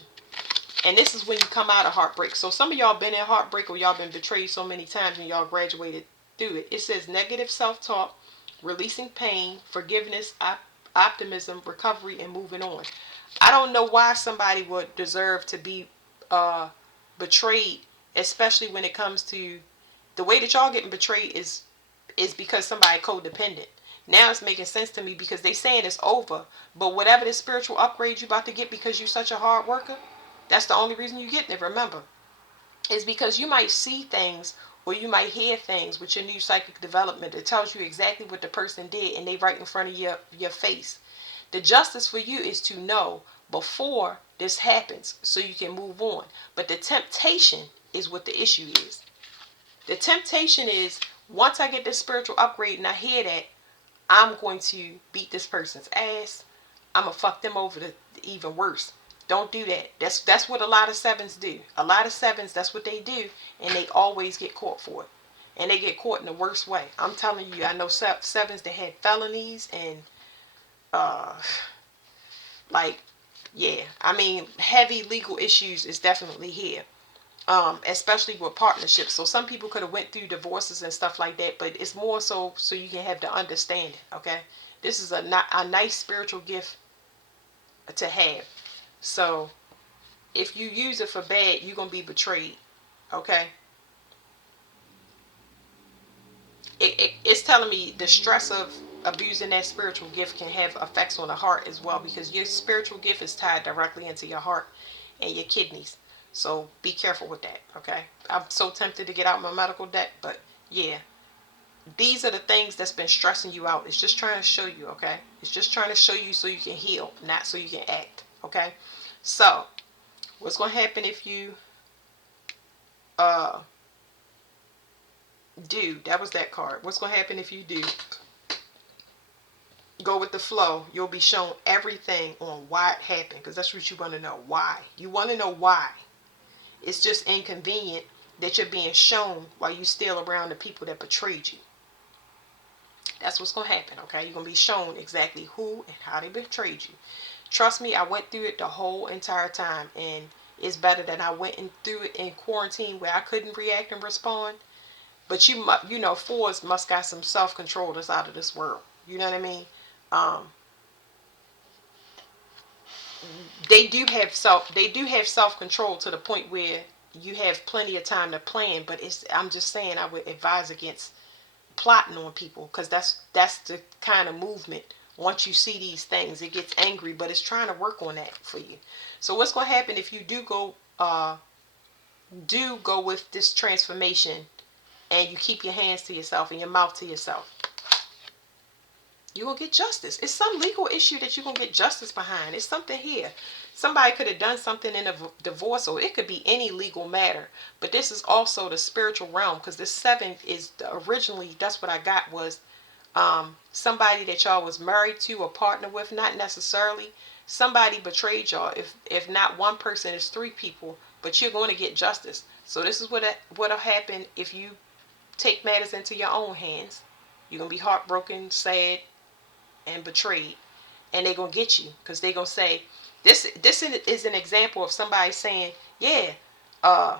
And this is when you come out of heartbreak. So some of y'all been in heartbreak, or y'all been betrayed so many times and y'all graduated through it. It says negative self-talk, releasing pain, forgiveness, optimism, recovery, and moving on. I don't know why somebody would deserve to be betrayed, especially when it comes to the way that y'all getting betrayed is because somebody codependent. Now it's making sense to me, because they saying it's over, but whatever the spiritual upgrade you about to get because you such a hard worker, that's the only reason you getting it. Remember, is because you might see things or you might hear things with your new psychic development that tells you exactly what the person did and they right in front of your face. The justice for you is to know before this happens so you can move on. But the temptation is what the issue is. The temptation is, once I get this spiritual upgrade and I hear that, I'm going to beat this person's ass. I'm going to fuck them over to even worse. Don't do that. That's what a lot of sevens do. A lot of sevens, that's what they do, and they always get caught for it. And they get caught in the worst way. I'm telling you, I know sevens that had felonies and uh like, yeah, I mean, heavy legal issues is definitely here. Especially with partnerships. So some people could have went through divorces and stuff like that, but it's more so you can have the understanding. Okay, this is a nice spiritual gift to have. So if you use it for bad, you're gonna be betrayed. Okay, it's telling me the stress of abusing that spiritual gift can have effects on the heart as well, because your spiritual gift is tied directly into your heart and your kidneys. So be careful with that. Okay, I'm so tempted to get out my medical deck, but yeah, these are the things that's been stressing you out. It's just trying to show you. Okay, it's just trying to show you so you can heal, not so you can act. Okay, so what's going to happen if you uh do, that was that card, what's going to happen if you do go with the flow? You'll be shown everything on why it happened, because that's what you want to know. Why? You want to know why. It's just inconvenient that you're being shown while you still around the people that betrayed you. That's what's going to happen. Okay, you're going to be shown exactly who and how they betrayed you. Trust me, I went through it the whole entire time, and it's better that I went through it in quarantine where I couldn't react and respond. But you know, fours must got some self-control that's out of this world. You know what I mean? Um, they do have self-control to the point where you have plenty of time to plan. But I'm just saying, I would advise against plotting on people, because that's the kind of movement. Once you see these things, it gets angry, but it's trying to work on that for you. So what's going to happen if you do go with this transformation and you keep your hands to yourself and your mouth to yourself? You're going to get justice. It's some legal issue that you're going to get justice behind. It's something here. Somebody could have done something in a divorce, or it could be any legal matter. But this is also the spiritual realm, because this seven is originally, that's what I got, was somebody that y'all was married to or partner with. Not necessarily. Somebody betrayed y'all. If not one person, it's three people. But you're going to get justice. So this is what'll happen if you take matters into your own hands. You're going to be heartbroken, sad, and betrayed, and they're gonna get you, because they're gonna say, this is an example of somebody saying, yeah, uh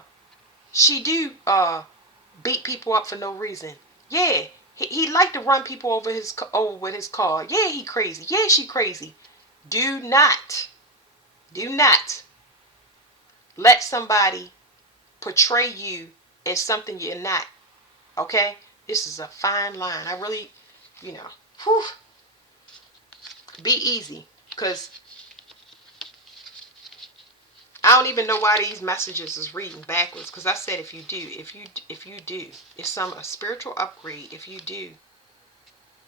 she do beat people up for no reason. Yeah, he like to run people over with his car. Yeah, he crazy. Yeah, she crazy. Do not do not let somebody portray you as something you're not. Okay, this is a fine line. I really, you know, whew, be easy, because I don't even know why these messages is reading backwards. Because I said if you do, it's a spiritual upgrade if you do.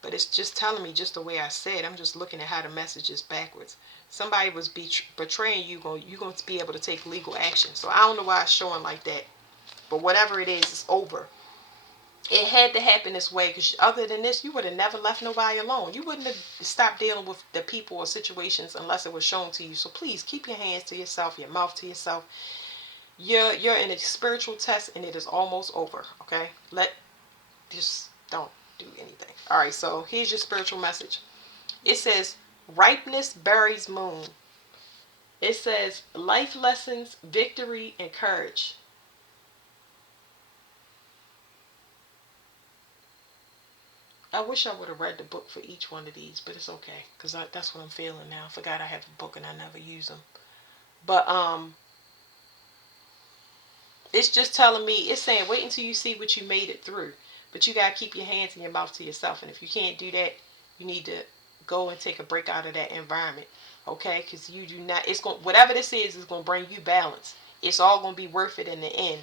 But it's just telling me just the way I said. I'm just looking at how the message is backwards. Somebody was betraying you. You're going to be able to take legal action. So I don't know why it's showing like that. But whatever it is, it's over. It had to happen this way, because other than this, you would have never left nobody alone. You wouldn't have stopped dealing with the people or situations unless it was shown to you. So please keep your hands to yourself, your mouth to yourself. You're in a spiritual test, and it is almost over. Okay, just don't do anything. All right, so here's your spiritual message. It says ripeness buries moon. It says life lessons, victory, and courage. I wish I would have read the book for each one of these, but it's okay, because that's what I'm feeling now. I forgot I have a book and I never use them. But it's just telling me, it's saying wait until you see what you made it through. But you got to keep your hands and your mouth to yourself. And if you can't do that, you need to go and take a break out of that environment. Okay? Because you do not, it's going, whatever this is going to bring you balance. It's all going to be worth it in the end.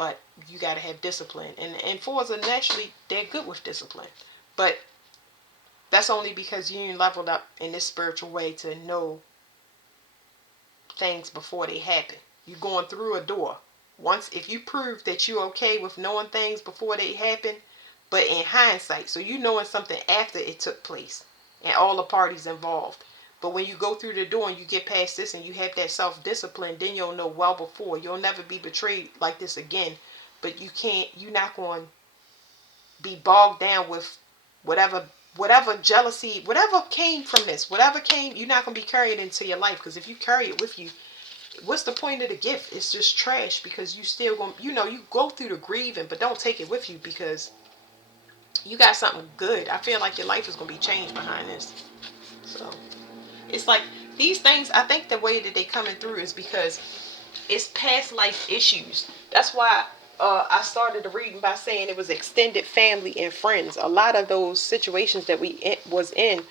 but you got to have discipline. And fours are naturally, they're good with discipline. But that's only because you ain't leveled up in this spiritual way to know things before they happen. You going through a door. Once, if you prove that you're okay with knowing things before they happen, but in hindsight, so you knowing something after it took place and all the parties involved. But when you go through the door and you get past this and you have that self-discipline, then you'll know well before. You'll never be betrayed like this again. But you're not going to be bogged down with whatever jealousy, whatever came from this, whatever came, you're not going to be carried into your life. Because if you carry it with you, what's the point of the gift? It's just trash, because you still going, you go through the grieving, but don't take it with you, because you got something good. I feel like your life is going to be changed behind this. So it's like these things, I think the way that they coming through is because it's past life issues. That's why I started the reading by saying it was extended family and friends. A lot of those situations that we was in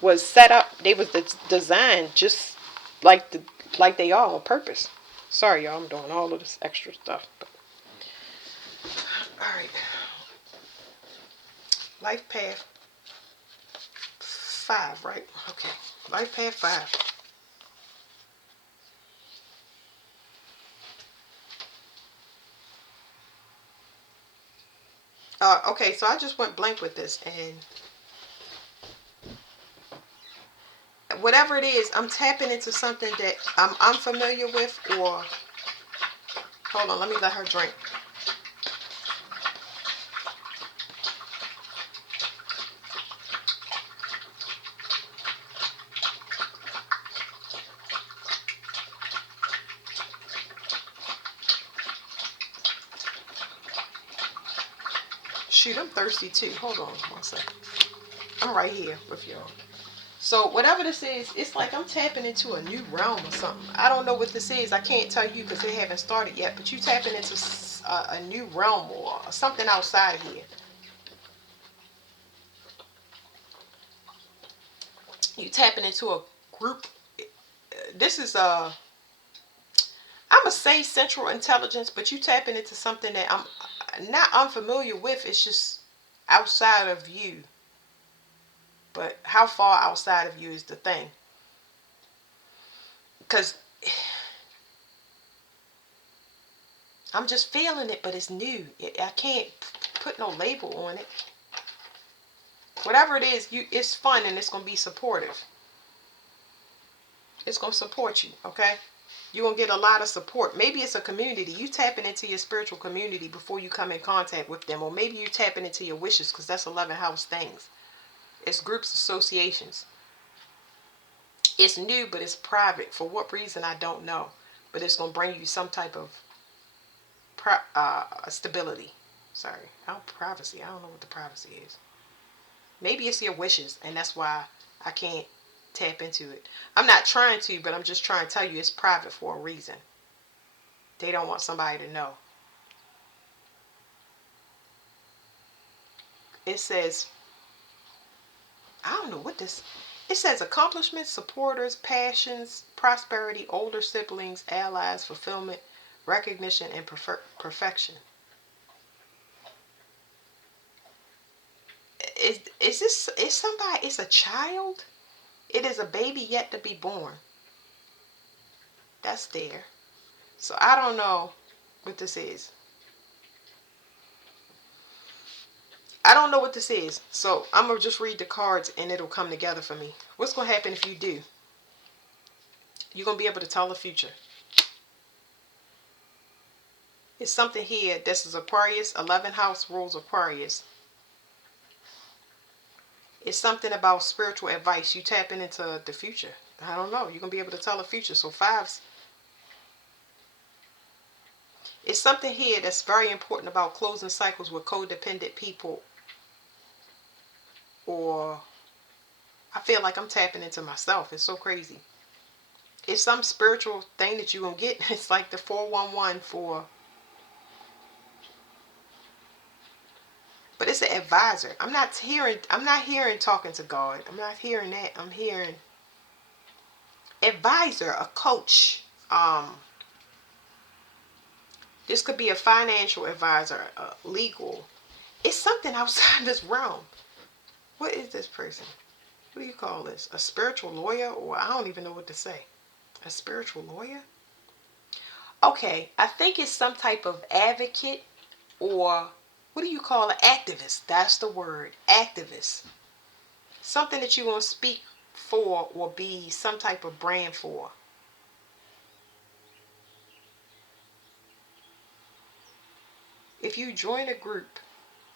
was set up. They was designed just like they are on purpose. Sorry, y'all. I'm doing all of this extra stuff. But. All right. Life path 5, right? Okay. Life path 5. Okay, so I just went blank with this, and whatever it is, I'm tapping into something that I'm unfamiliar with, or hold on, let me let her drink. Shoot, I'm thirsty too. Hold on one second. I'm right here with y'all. So whatever this is, it's like I'm tapping into a new realm or something. I don't know what this is. I can't tell you because they haven't started yet. But you tapping into a new realm or something outside of here. You tapping into a group. This is I'm gonna say central intelligence, but you tapping into something that I'm not unfamiliar with. It's just outside of you. But how far outside of you is the thing? Because I'm just feeling it, but it's new. I can't put no label on it. Whatever it is, it's fun and it's going to be supportive. It's going to support you, okay? You're going to get a lot of support. Maybe it's a community. You tapping into your spiritual community before you come in contact with them. Or maybe you tapping into your wishes, because that's 11 house things. It's groups, associations. It's new, but it's private. For what reason, I don't know. But it's going to bring you some type of stability. Sorry. Privacy. I don't know what the privacy is. Maybe it's your wishes, and that's why I can't tap into it. I'm not trying to, but I'm just trying to tell you it's private for a reason. They don't want somebody to know. It says, I don't know what this, it says accomplishments, supporters, passions, prosperity, older siblings, allies, fulfillment, recognition, and perfection. Is somebody, it's a child? It is a baby yet to be born. That's there. So I don't know what this is. I don't know what this is. So I'm going to just read the cards and it'll come together for me. What's going to happen if you do? You're going to be able to tell the future. It's something here. This is Aquarius. 11 house rules Aquarius. It's something about spiritual advice. You tapping into the future. I don't know. You're going to be able to tell the future. So 5s. It's something here that's very important about closing cycles with codependent people. Or I feel like I'm tapping into myself. It's so crazy. It's some spiritual thing that you're going to get. It's like the 411 for... But it's an advisor. I'm not hearing talking to God. I'm not hearing that. I'm hearing advisor, a coach. This could be a financial advisor, legal. It's something outside this realm. What is this person? What do you call this? A spiritual lawyer? Or I don't even know what to say. A spiritual lawyer? Okay, I think it's some type of advocate, or what do you call an activist? That's the word, activist. Something that you're going to speak for or be some type of brand for. If you join a group,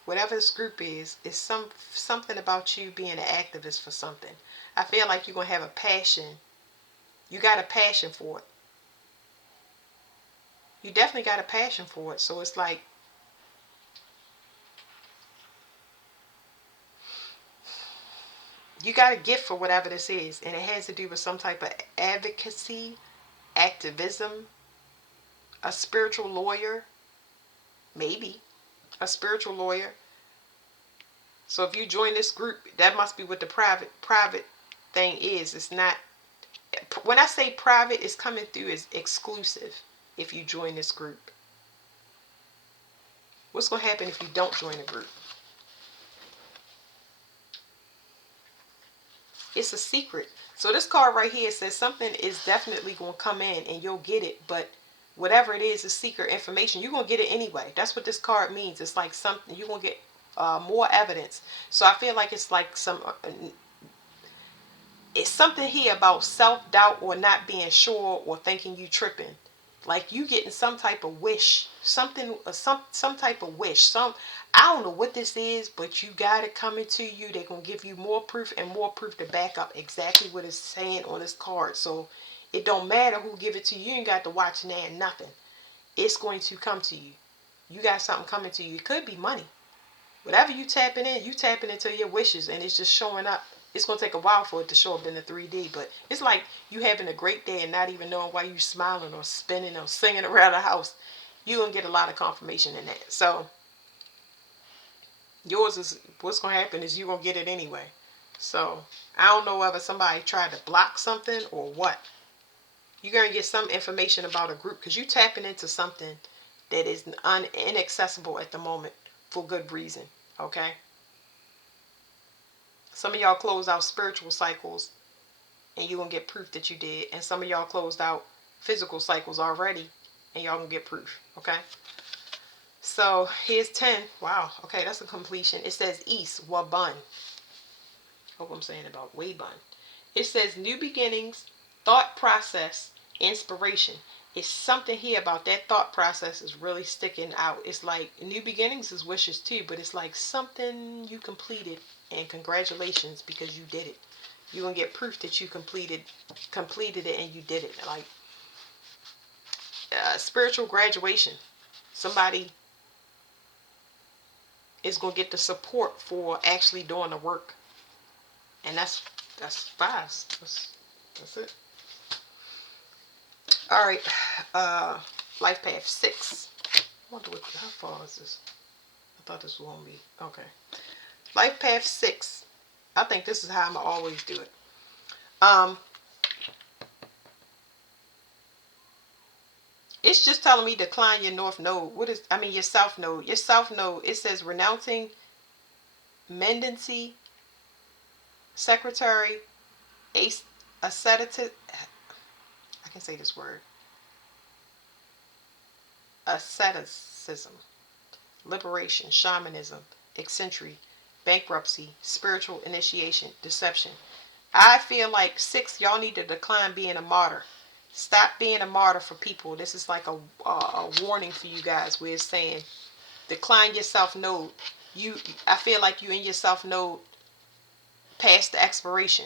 whatever this group is, it's something about you being an activist for something. I feel like you're going to have a passion. You got a passion for it. You definitely got a passion for it. So it's like, you got a gift for whatever this is, and it has to do with some type of advocacy, activism, a spiritual lawyer, maybe a spiritual lawyer. So if you join this group, that must be what the private thing is. It's not, when I say private, it's coming through as exclusive. If you join this group, what's going to happen if you don't join the group? It's a secret. So this card right here says something is definitely going to come in and you'll get it, but whatever it is secret information. You're going to get it anyway. That's what this card means. It's like something, you're going to get more evidence. So I feel like it's like it's something here about self-doubt or not being sure or thinking you tripping. Like you getting some type of wish, something, some type of wish. I don't know what this is, but you got it coming to you. They're gonna give you more proof and more proof to back up exactly what it's saying on this card. So it don't matter who give it to you. You ain't got to watch nothing. It's going to come to you. You got something coming to you. It could be money. Whatever you tapping in, you tapping into your wishes, and it's just showing up. It's going to take a while for it to show up in the 3D, but it's like you having a great day and not even knowing why you smiling or spinning or singing around the house. You're going to get a lot of confirmation in that. So yours is, what's going to happen is you're going to get it anyway. So I don't know whether somebody tried to block something or what. You're going to get some information about a group because you're tapping into something that is inaccessible at the moment for good reason. Okay? Some of y'all closed out spiritual cycles and you're going to get proof that you did. And some of y'all closed out physical cycles already and y'all going to get proof. Okay? So here's 10. Wow. Okay, that's a completion. It says East, Wabun. Hope I'm saying about Wabun. It says new beginnings, thought process, inspiration. It's something here about that thought process is really sticking out. It's like new beginnings is wishes too, but it's like something you completed, and congratulations because you did it. You're gonna get proof that you completed it and you did it. Like spiritual graduation. Somebody is gonna get the support for actually doing the work, and that's fast. That's it. All right, life path 6. I wonder how far is this? I thought this was gonna be okay. Life path 6. I think this is how I'm gonna always do it. It's just telling me decline your north node. Your south node. Your south node. It says renouncing mendicancy, secretary, asceticism. I can say this word. Asceticism, liberation, shamanism, eccentric, bankruptcy, spiritual initiation, deception. I feel like 6, y'all need to decline being a martyr. Stop being a martyr for people. This is like a warning for you guys where it's saying decline your self node. I feel like you in your self node past the expiration.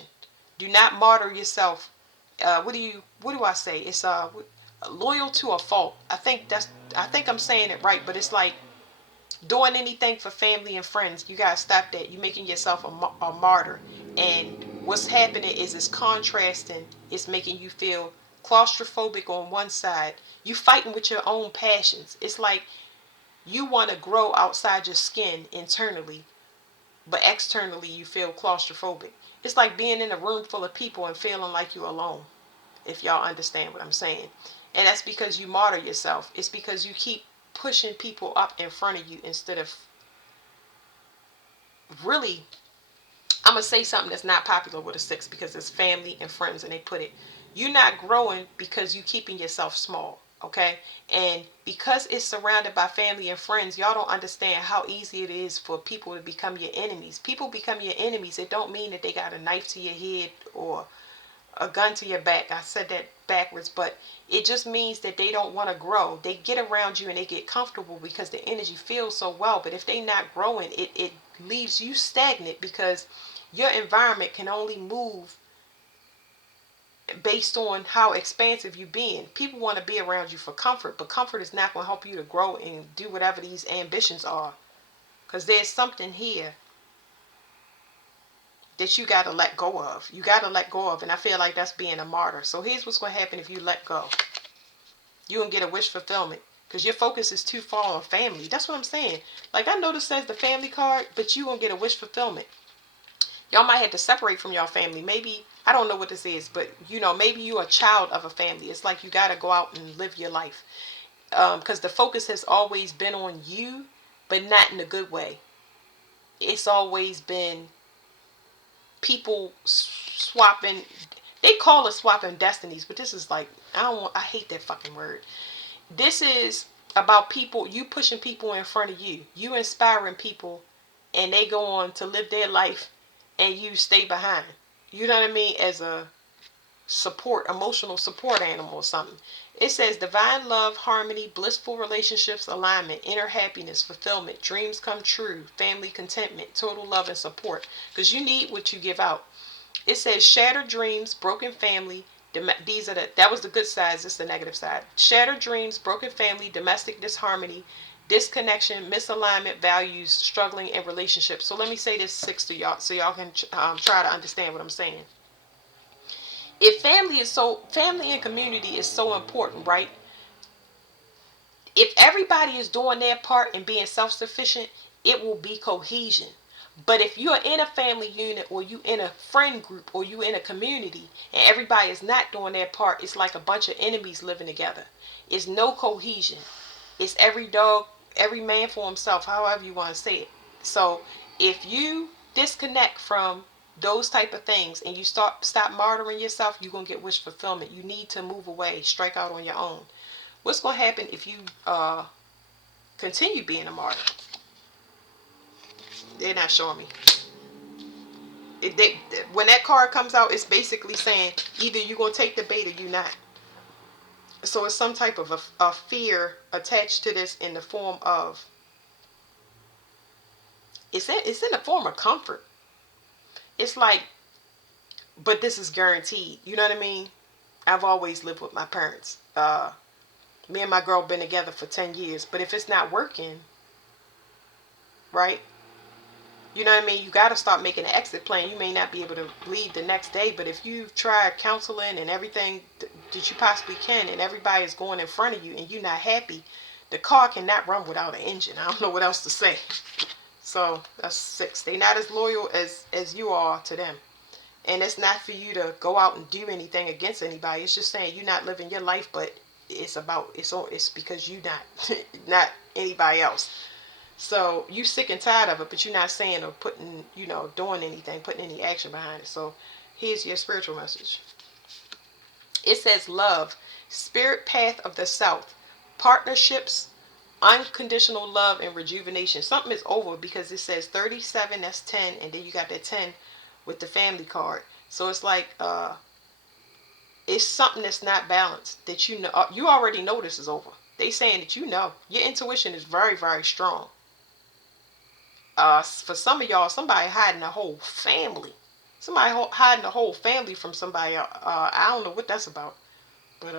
Do not martyr yourself. What do I say? It's loyal to a fault. I think I'm saying it right, but it's like doing anything for family and friends. You gotta stop that. You're making yourself a martyr, and what's happening is it's contrasting. It's making you feel claustrophobic on one side. You fighting with your own passions. It's like you want to grow outside your skin internally, but externally you feel claustrophobic. It's like being in a room full of people and feeling like you're alone, if y'all understand what I'm saying. And that's because you martyr yourself. It's because you keep pushing people up in front of you instead of really, I'm going to say something that's not popular with a 6 because it's family and friends and they put it. You're not growing because you keeping yourself small. Okay. And because it's surrounded by family and friends, y'all don't understand how easy it is for people to become your enemies. People become your enemies. It don't mean that they got a knife to your head or a gun to your back. I said that backwards, but it just means that they don't want to grow. They get around you and they get comfortable because the energy feels so well. But if they not growing, it leaves you stagnant because your environment can only move based on how expansive you being. People want to be around you for comfort, but comfort is not going to help you to grow and do whatever these ambitions are. Because there's something here that you got to let go of. You got to let go of. And I feel like that's being a martyr. So here's what's going to happen if you let go. You're going to get a wish fulfillment. Because your focus is too far on family. That's what I'm saying. Like, I know this says the family card, but you're going to get a wish fulfillment. Y'all might have to separate from your family. Maybe, I don't know what this is, but, maybe you're a child of a family. It's like you got to go out and live your life. Because the focus has always been on you, but not in a good way. It's always been people swapping. They call it swapping destinies, but this is like, I hate that fucking word. This is about people, you pushing people in front of you. You inspiring people and they go on to live their life and you stay behind. You know what I mean? As a support, emotional support animal or something. It says divine love, harmony, blissful relationships, alignment, inner happiness, fulfillment, dreams come true, family contentment, total love and support. Because you need what you give out. It says shattered dreams, broken family. That was the good side. This is the negative side. Shattered dreams, broken family, domestic disharmony, disconnection, misalignment, values, struggling in relationships. So let me say this 6 to y'all, so y'all can try to understand what I'm saying. If family and community is so important, right? If everybody is doing their part and being self-sufficient, it will be cohesion. But if you're in a family unit or you in a friend group or you in a community and everybody is not doing their part, it's like a bunch of enemies living together. It's no cohesion. It's every dog, every man for himself, however you want to say it. So if you disconnect from those type of things and you stop martyring yourself, you're going to get wish fulfillment. You need to move away, strike out on your own. What's going to happen if you continue being a martyr? They're not showing me. When that card comes out, it's basically saying either you're going to take the bait or you're not. So it's some type of a fear attached to this in the form of, it's in the form of comfort. It's like, but this is guaranteed. You know what I mean? I've always lived with my parents. Me and my girl been together for 10 years. But if it's not working, right? You know what I mean? You got to start making an exit plan. You may not be able to leave the next day, but if you've tried counseling and everything that you possibly can, and everybody is going in front of you and you're not happy, the car cannot run without an engine. I don't know what else to say. So that's 6. They're not as loyal as you are to them. And it's not for you to go out and do anything against anybody. It's just saying you're not living your life, but it's because you not anybody else. So you sick and tired of it, but you're not saying or putting, doing anything, putting any action behind it. So here's your spiritual message. It says love, spirit path of the South, partnerships, unconditional love, and rejuvenation. Something is over because it says 37, that's 10, and then you got that 10 with the family card. So it's like it's something that's not balanced that you already know this is over. They saying that your intuition is very, very strong. For some of y'all, somebody hiding a whole family. Somebody hiding a whole family from somebody. I don't know what that's about, but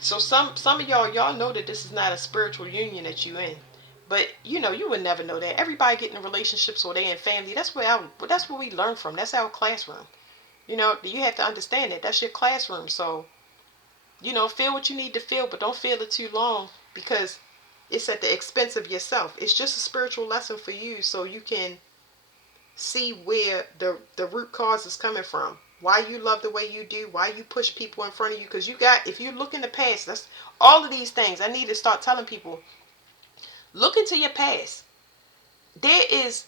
So some of y'all know that this is not a spiritual union that you in, but you would never know that. Everybody getting in relationships or they in family. That's where we learn from. That's our classroom. You have to understand that that's your classroom. So feel what you need to feel, but don't feel it too long because it's at the expense of yourself. It's just a spiritual lesson for you so you can see where the root cause is coming from. why you love the way you do, why you push people in front of you. Because if you look in the past, that's all of these things. I need to start telling people, look into your past. There is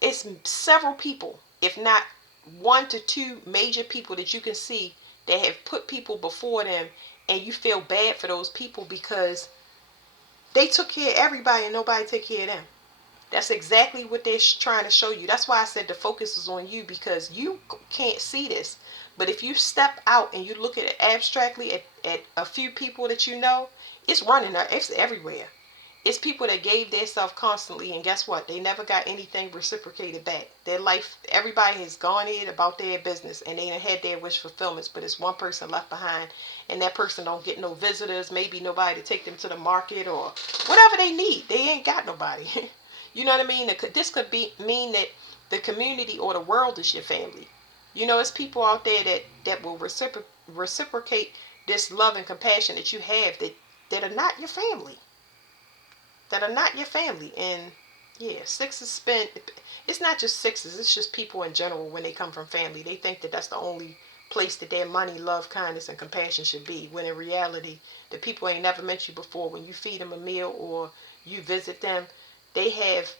it's several people, if not one to two major people that you can see that have put people before them, and you feel bad for those people because they took care of everybody and nobody took care of them. That's exactly what they're trying to show you. That's why I said the focus is on you, because you can't see this. But if you step out and you look at it abstractly at a few people that you know, it's running, it's everywhere. It's people that gave their self constantly, and guess what? They never got anything reciprocated back. Their life, everybody has gone in about their business, and they had their wish fulfillments, but it's one person left behind, and that person don't get no visitors, maybe nobody to take them to the market or whatever they need. They ain't got nobody. You know what I mean? This could mean that the community or the world is your family. You know, it's people out there that will reciprocate this love and compassion that you have, that are not your family, and yeah, sixes spend. It's not just sixes, it's just people in general. When they come from family, they think that that's the only place that their money, love, kindness, and compassion should be, when in reality the people ain't never met you before. When you feed them a meal or you visit them, they have,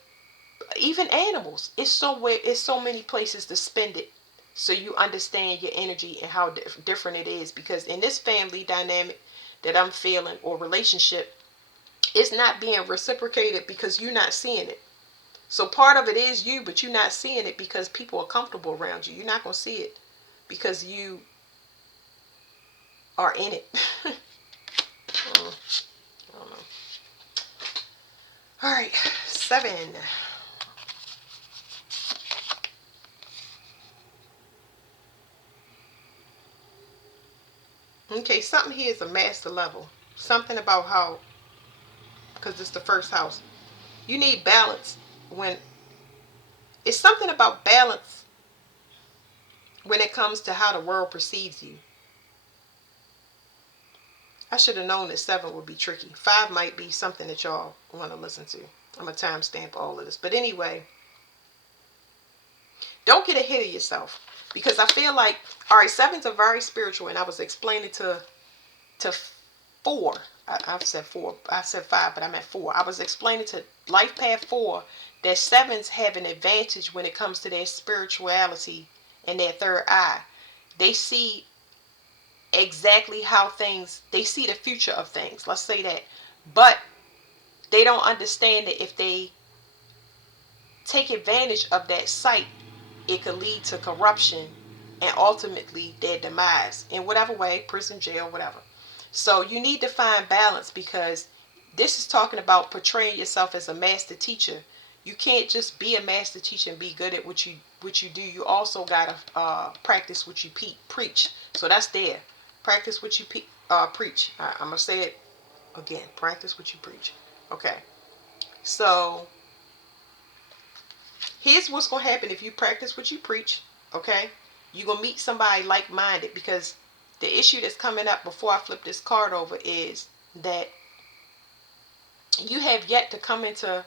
even animals, it's so many places to spend it, so you understand your energy and how different it is. Because in this family dynamic that I'm feeling, or relationship, it's not being reciprocated because you're not seeing it. So part of it is you, but you're not seeing it because people are comfortable around you. You're not going to see it because you are in it. I don't know. All right, 7. Okay, something here is a master level. Something about how, because it's the first house, you need balance. When it's something about balance when it comes to how the world perceives you. I should have known that 7 would be tricky. 5 might be something that y'all want to listen to. I'm going to timestamp all of this. But anyway, don't get ahead of yourself. Because I feel like, all right, 7s are very spiritual. And I was explaining to 4. I've said 4. I said 5, but I meant 4. I was explaining to Life Path 4 that 7s have an advantage when it comes to their spirituality and their third eye. They see exactly how they see the future of things. Let's say that. But they don't understand that if they take advantage of that sight, it could lead to corruption and ultimately their demise in whatever way, prison, jail, whatever. So you need to find balance, because this is talking about portraying yourself as a master teacher. You can't just be a master teacher and be good at what you do. You also gotta practice what you preach. So that's there. Practice what you preach. I'm gonna say it again. Practice what you preach. Okay. So here's what's gonna happen if you practice what you preach. Okay. You're gonna meet somebody like-minded, because the issue that's coming up before I flip this card over is that you have yet to come into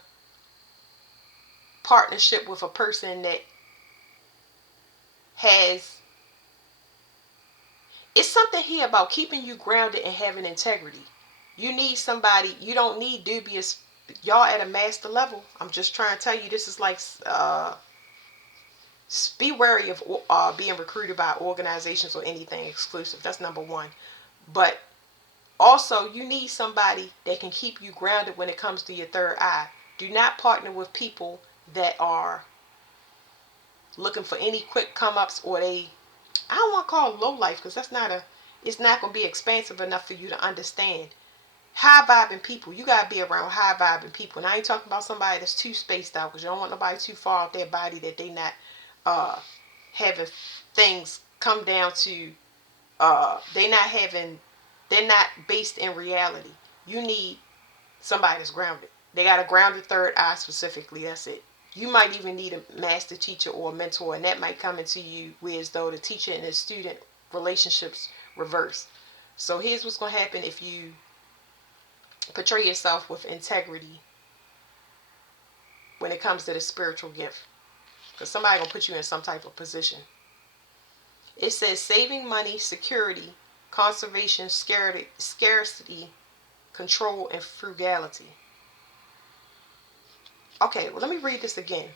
partnership with a person that has, it's something here about keeping you grounded and having integrity. You need somebody. You don't need dubious. Y'all at a master level. I'm just trying to tell you, this is like be wary of being recruited by organizations or anything exclusive. That's number one. But also, you need somebody that can keep you grounded when it comes to your third eye. Do not partner with people that are looking for any quick come ups, or I don't want to call it low life, because it's not going to be expansive enough for you to understand. High vibing people. You got to be around high vibing people. And I ain't talking about somebody that's too spaced out, because you don't want nobody too far out their body that they not having things come down to, they're not based in reality. You need somebody that's grounded. They got a grounded third eye specifically. That's it. You might even need a master teacher or a mentor, and that might come into you whereas though the teacher and the student relationships reverse. So here's what's going to happen if you portray yourself with integrity when it comes to the spiritual gift. Because somebody going to put you in some type of position. It says saving money, security, conservation, scarcity, control, and frugality. Okay, well, let me read this again.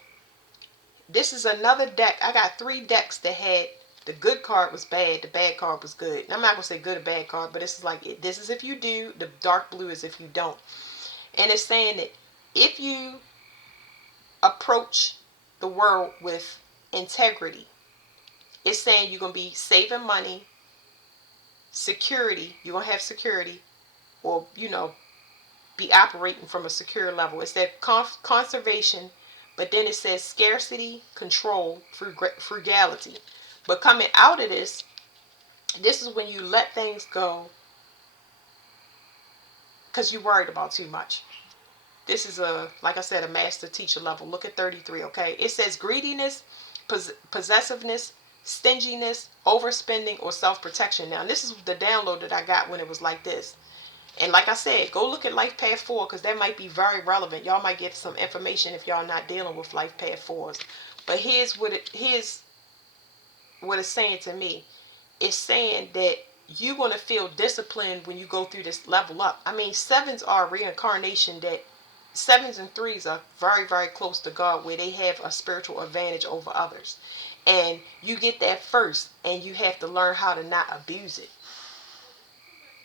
This is another deck. I got 3 decks that had the good card was bad, the bad card was good. And I'm not going to say good or bad card, but this is like, this is if you do, the dark blue is if you don't. And it's saying that if you approach the world with integrity, it's saying you're going to be saving money, security, you're going to have security, or, be operating from a secure level. It said conservation, but then it says scarcity, control, frugality. But coming out of this is when you let things go because you're worried about too much. This is like I said, a master teacher level. Look at 33, okay? It says greediness, possessiveness, stinginess, overspending, or self-protection. Now, this is the download that I got when it was like this. And like I said, go look at Life Path 4 because that might be very relevant. Y'all might get some information if y'all not dealing with Life Path 4s. But here's what it's saying to me. It's saying that you're going to feel disciplined when you go through this level up. I mean, 7s are reincarnation that 7s and 3s are very, very close to God where they have a spiritual advantage over others. And you get that first and you have to learn how to not abuse it.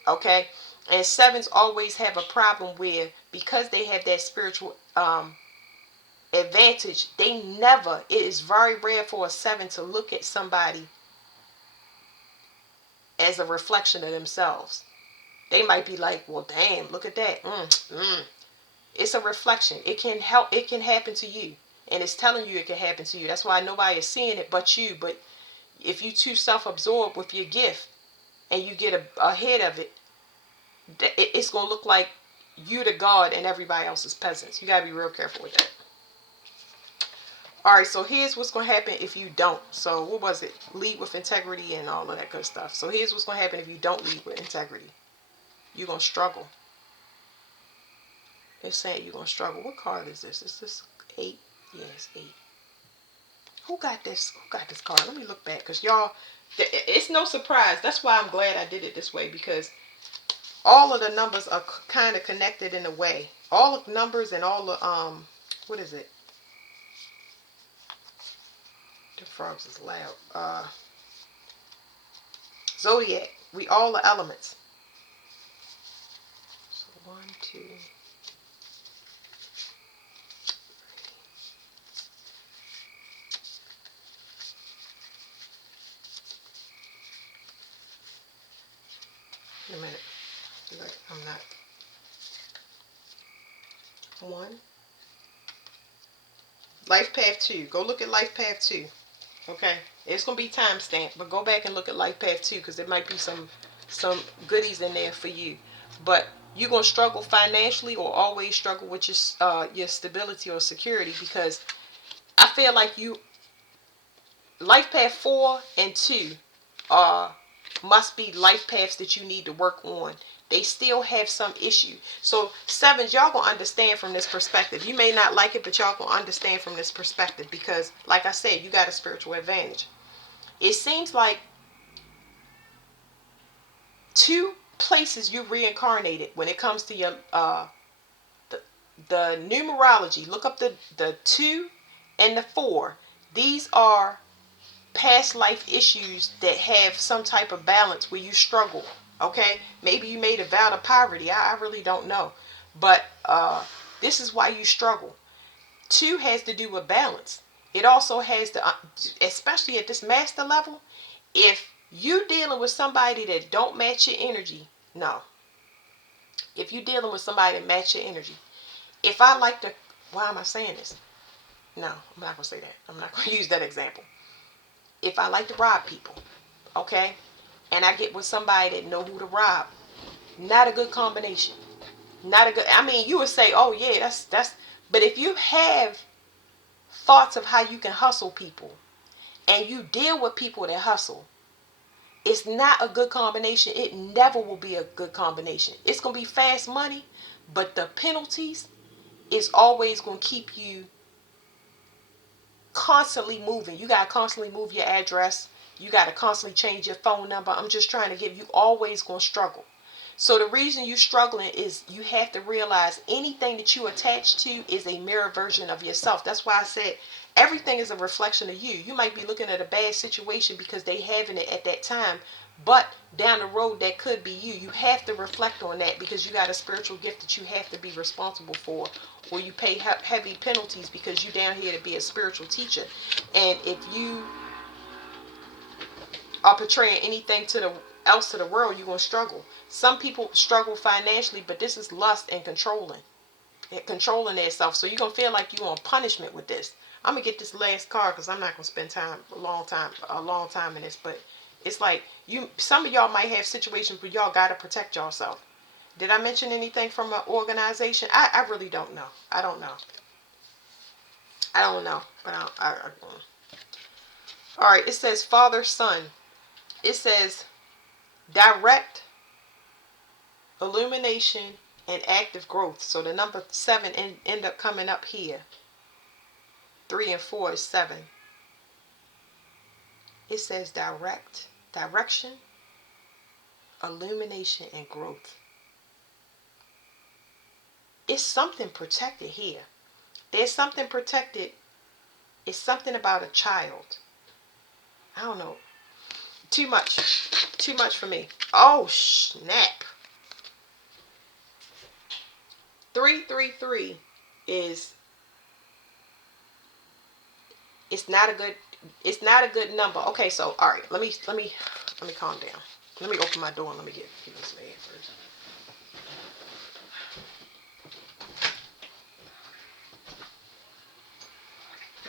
Okay? And 7s always have a problem where because they have that spiritual advantage, it is very rare for a 7 to look at somebody as a reflection of themselves. They might be like, well, damn, look at that. It's a reflection. It can happen to you. And it's telling you it can happen to you. That's why nobody is seeing it but you. But if you too self-absorbed with your gift and you get ahead of it, it's going to look like you the God and everybody else is peasants. You got to be real careful with that. Alright, so here's what's going to happen if you don't. So what was it? Lead with integrity and all of that good stuff. So here's what's going to happen if you don't lead with integrity. You're going to struggle. It's saying you're going to struggle. What card is this? Is this 8? Yeah, it's 8. Who got this? Who got this card? Let me look back because y'all, it's no surprise. That's why I'm glad I did it this way because all of the numbers are kind of connected in a way. All the numbers and all the, what is it? The frogs is loud. Zodiac. We all the elements. So 1, 2. Wait a minute. I'm not. 1. Life Path 2. Go look at Life Path 2. Okay? It's going to be timestamped, but go back and look at Life Path 2 because there might be some goodies in there for you. But you're going to struggle financially or always struggle with your stability or security because I feel like Life Path 4 and 2 must be life paths that you need to work on. They still have some issue. So 7s, y'all gonna understand from this perspective. You may not like it, but y'all gonna understand from this perspective because, like I said, you got a spiritual advantage. It seems like 2 places you reincarnated when it comes to your the numerology. Look up the 2 and the 4. These are past life issues that have some type of balance where you struggle. Okay, maybe you made a vow to poverty. I really don't know, but this is why you struggle. 2 has to do with balance. It also has to, especially at this master level, if you dealing with somebody that don't match your energy, no. If you dealing with somebody that match your energy, if I like to, why am I saying this? No, I'm not gonna say that. I'm not gonna use that example. If I like to rob people, okay, and I get with somebody that know who to rob, not a good combination. Not a good, I mean, you would say, oh yeah, that's, but if you have thoughts of how you can hustle people and you deal with people that hustle, it's not a good combination. It never will be a good combination. It's going to be fast money, but the penalties is always going to keep you constantly moving. You got to constantly move your address. You got to constantly change your phone number. I'm just trying to give you, always going to struggle. So the reason you're struggling is you have to realize anything that you attach to is a mirror version of yourself. That's why I said everything is a reflection of you. You might be looking at a bad situation because they having it at that time, but down the road that could be you. You have to reflect on that because you got a spiritual gift that you have to be responsible for, or you pay heavy penalties because you're down here to be a spiritual teacher. And if you are portraying anything to the else to the world, you're gonna struggle. Some people struggle financially, but this is lust and controlling themselves. So you're gonna feel like you're on punishment with this. I'm gonna get this last card because I'm not gonna spend a long time in this. But it's like some of y'all might have situations where y'all gotta protect yourself. Did I mention anything from an organization? I really don't know. I don't know. I don't know. But all right. It says father son. It says direct illumination and active growth. So the number 7 end up coming up here. 3 and 4 is 7. It says direction, illumination, and growth. It's something protected here. There's something protected. It's something about a child. I don't know. Too much for me. Oh snap. 333 is, it's not a good number. Okay, so all right, let me calm down. Let me open my door and let me get this man first.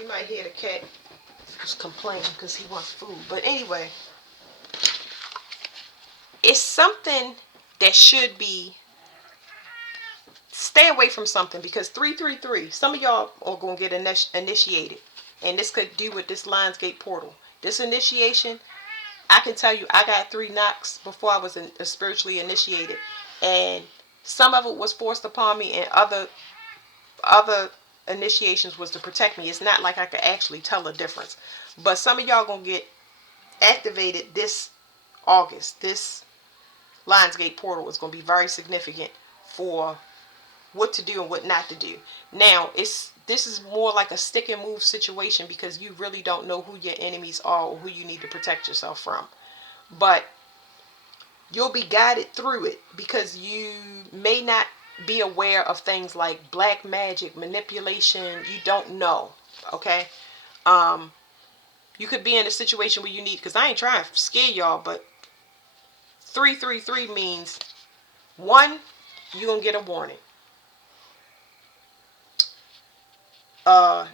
You might hear the cat just complaining because he wants food. But anyway, it's something that should be, stay away from something, because 333, some of y'all are going to get initiated. And this could do with this Lionsgate portal. This initiation, I can tell you, I got 3 knocks before I was spiritually initiated. And some of it was forced upon me, and other initiations was to protect me. It's not like I could actually tell the difference. But some of y'all going to get activated this August. This Lionsgate portal is going to be very significant for what to do and what not to do. Now, this is more like a stick and move situation because you really don't know who your enemies are or who you need to protect yourself from. But you'll be guided through it because you may not be aware of things like black magic, manipulation. You don't know. Okay? You could be in a situation where you need, because I ain't trying to scare y'all, but 333 means 1, you're going to get a warning.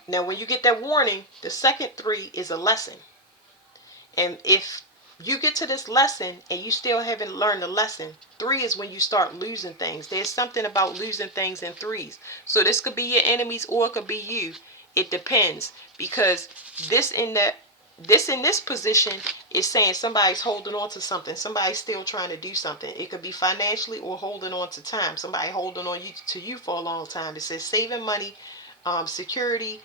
Now when you get that warning, the second 3 is a lesson. And if you get to this lesson and you still haven't learned the lesson, 3 is when you start losing things. There's something about losing things in 3s. So this could be your enemies or it could be you. It depends, because this in this position is saying somebody's holding on to something. Somebody's still trying to do something. It could be financially or holding on to time. Somebody holding on to you for a long time. It says saving money, security,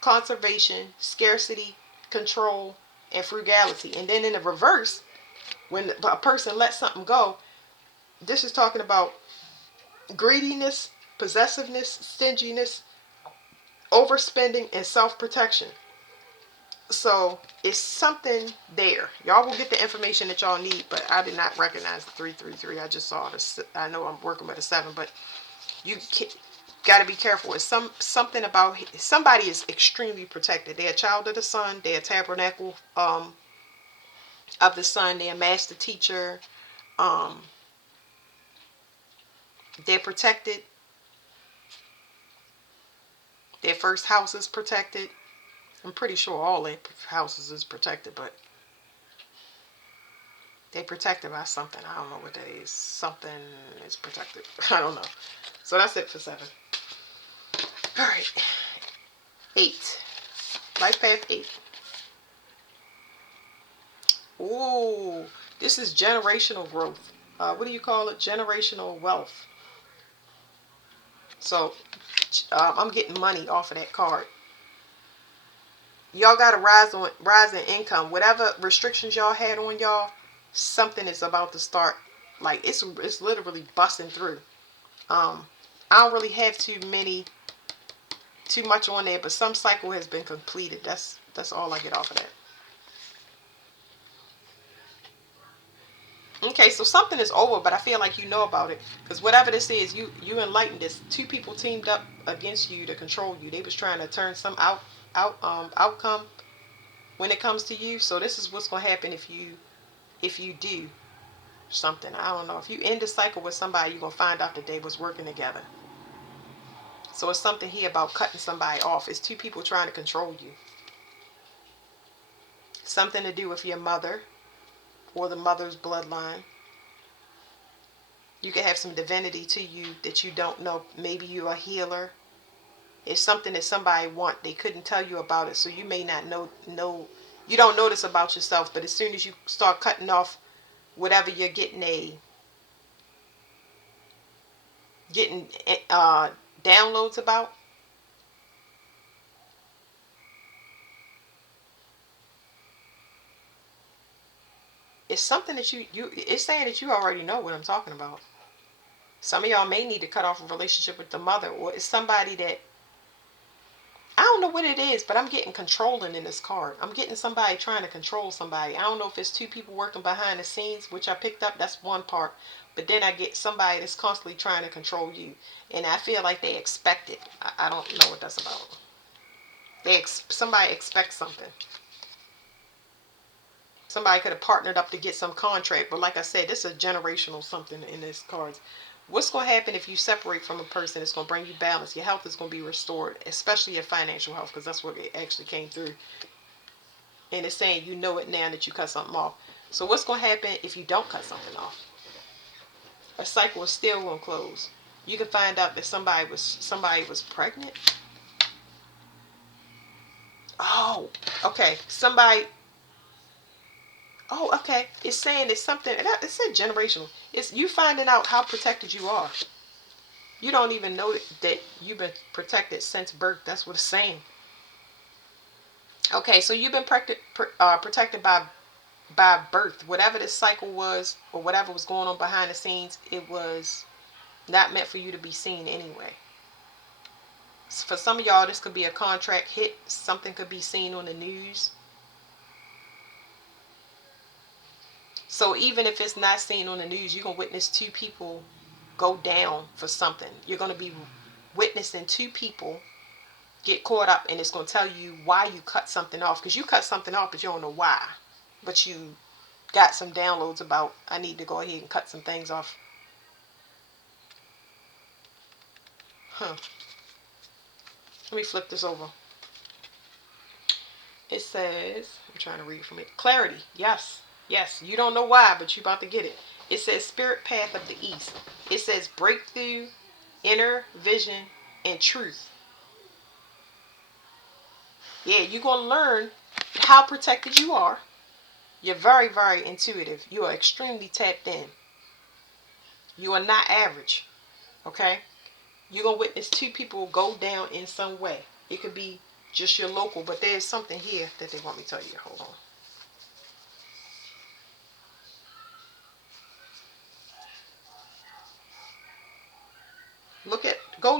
conservation, scarcity, control, and frugality. And then in the reverse, when a person lets something go, this is talking about greediness, possessiveness, stinginess, overspending, and self-protection. So it's something there. Y'all will get the information that y'all need, but I did not recognize the 333. I just saw this. I know I'm working with a 7, but you got to be careful. It's something about somebody is extremely protected. They're a child of the sun. They're a tabernacle of the sun. They're a master teacher. They're protected. Their first house is protected. I'm pretty sure all their houses is protected, but they're protected by something. I don't know what that is. Something is protected. I don't know. So that's it for 7. All right. 8. Life path 8. Ooh, this is generational growth. What do you call it? Generational wealth. So I'm getting money off of that card. y'all got a rise in income. Whatever restrictions y'all had on y'all, something is about to start. Like it's literally busting through. I don't really have too much on there, but some cycle has been completed. That's all I get off of that. Okay, so something is over, but I feel like you know about it because whatever this is, you enlightened this. Two people teamed up against you to control you. They was trying to turn some outcome when it comes to you. So this is what's gonna happen if you do something. I don't know. If you end the cycle with somebody, you're gonna find out that they was working together. So it's something here about cutting somebody off. It's two people trying to control you. Something to do with your mother or the mother's bloodline. You could have some divinity to you that you don't know. Maybe you're a healer. It's something that somebody want. They couldn't tell you about it, so you may not know. You don't know this about yourself, but as soon as you start cutting off whatever you're getting downloads about, it's something that you it's saying that you already know what I'm talking about. Some of y'all may need to cut off a relationship with the mother, or it's somebody that I don't know what it is, but I'm getting controlling in this card. I'm getting somebody trying to control somebody. I don't know if it's two people working behind the scenes, which I picked up. That's one part. But then I get somebody that's constantly trying to control you. And I feel like they expect it. I don't know what that's about. Somebody expects something. Somebody could have partnered up to get some contract. But like I said, this is a generational something in this cards. What's going to happen if you separate from a person? It's going to bring you balance. Your health is going to be restored, especially your financial health, because that's what it actually came through. And it's saying you know it now that you cut something off. So what's going to happen if you don't cut something off? A cycle is still going to close. You can find out that somebody was pregnant. Oh, okay. Somebody. Oh, okay. It's saying it's something. It said generational. It's you finding out how protected you are. You don't even know that you've been protected since birth. That's what it's saying. Okay, so you've been protected by birth. Whatever this cycle was, or whatever was going on behind the scenes, it was not meant for you to be seen anyway. For some of y'all, this could be a contract hit. Something could be seen on the news. So even if it's not seen on the news, you're going to witness two people go down for something. You're going to be witnessing two people get caught up, and it's going to tell you why you cut something off. Because you cut something off, but you don't know why. But you got some downloads about, I need to go ahead and cut some things off. Huh. Let me flip this over. It says, I'm trying to read from it. Clarity. Yes. Yes. You don't know why, but you're about to get it. It says Spirit Path of the East. It says breakthrough, inner vision, and truth. Yeah, you're going to learn how protected you are. You're very, very intuitive. You are extremely tapped in. You are not average. Okay? You're going to witness two people go down in some way. It could be just your local, but there's something here that they want me to tell you. Hold on. Go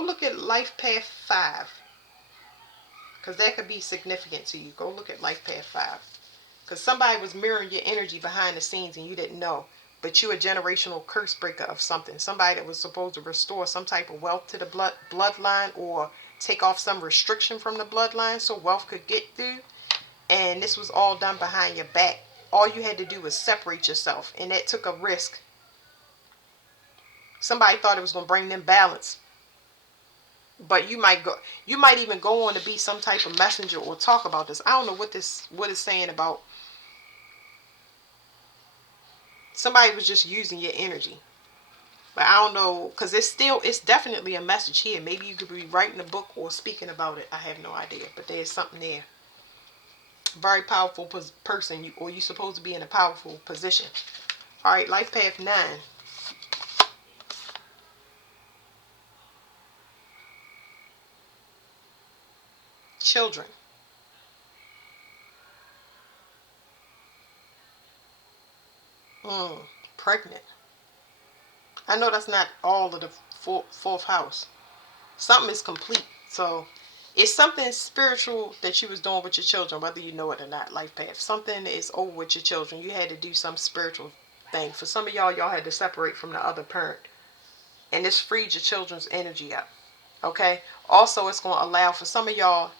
look at Life Path 5, because that could be significant to you. Go look at Life Path 5, because somebody was mirroring your energy behind the scenes and you didn't know. But you're a generational curse breaker of something. Somebody that was supposed to restore some type of wealth to the bloodline, or take off some restriction from the bloodline so wealth could get through. And this was all done behind your back. All you had to do was separate yourself, and that took a risk. Somebody thought it was going to bring them balance, but you might even go on to be some type of messenger or talk about this. I don't know what it's saying about. Somebody was just using your energy, but I don't know, because it's definitely a message here. Maybe you could be writing a book or speaking about it. I have no idea, but there's something there. Very powerful person, or you're supposed to be in a powerful position. All right, Life Path 9. Children. Pregnant. I know that's not all of the fourth house. Something is complete. So it's something spiritual that you was doing with your children, whether you know it or not. Life path. Something is over with your children. You had to do some spiritual thing. For some of y'all had to separate from the other parent, and this freed your children's energy up. Okay. Also, it's going to allow for some of y'all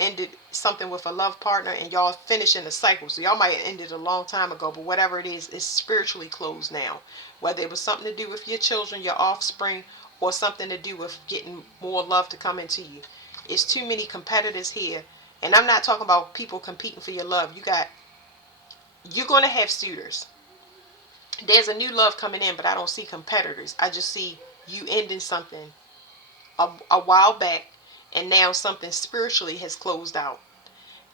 ended something with a love partner and y'all finishing the cycle. So y'all might have ended a long time ago, but whatever it is, it's spiritually closed now. Whether it was something to do with your children, your offspring, or something to do with getting more love to come into you. It's too many competitors here. And I'm not talking about people competing for your love. You're going to have suitors. There's a new love coming in, but I don't see competitors. I just see you ending something a while back, and now something spiritually has closed out.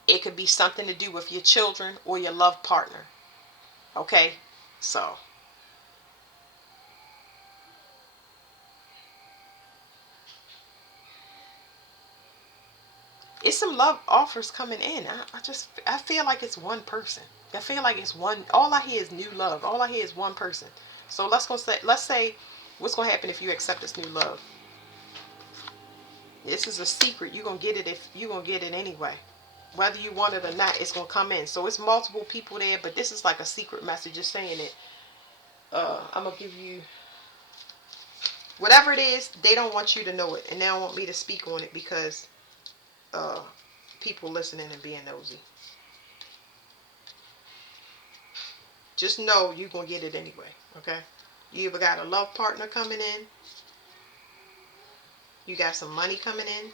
It could be something to do with your children or your love partner. Okay? So, it's some love offers coming in. I feel like it's one person. I feel like it's one. All I hear is new love. All I hear is one person. So let's say what's gonna happen if you accept this new love. This is a secret. You're gonna get it if you're gonna get it anyway. Whether you want it or not, it's gonna come in. So it's multiple people there, but this is like a secret message just saying it. I'm gonna give you whatever it is. They don't want you to know it, and they don't want me to speak on it because uh, people listening and being nosy. Just know you're gonna get it anyway. Okay. You either got a love partner coming in, you got some money coming in,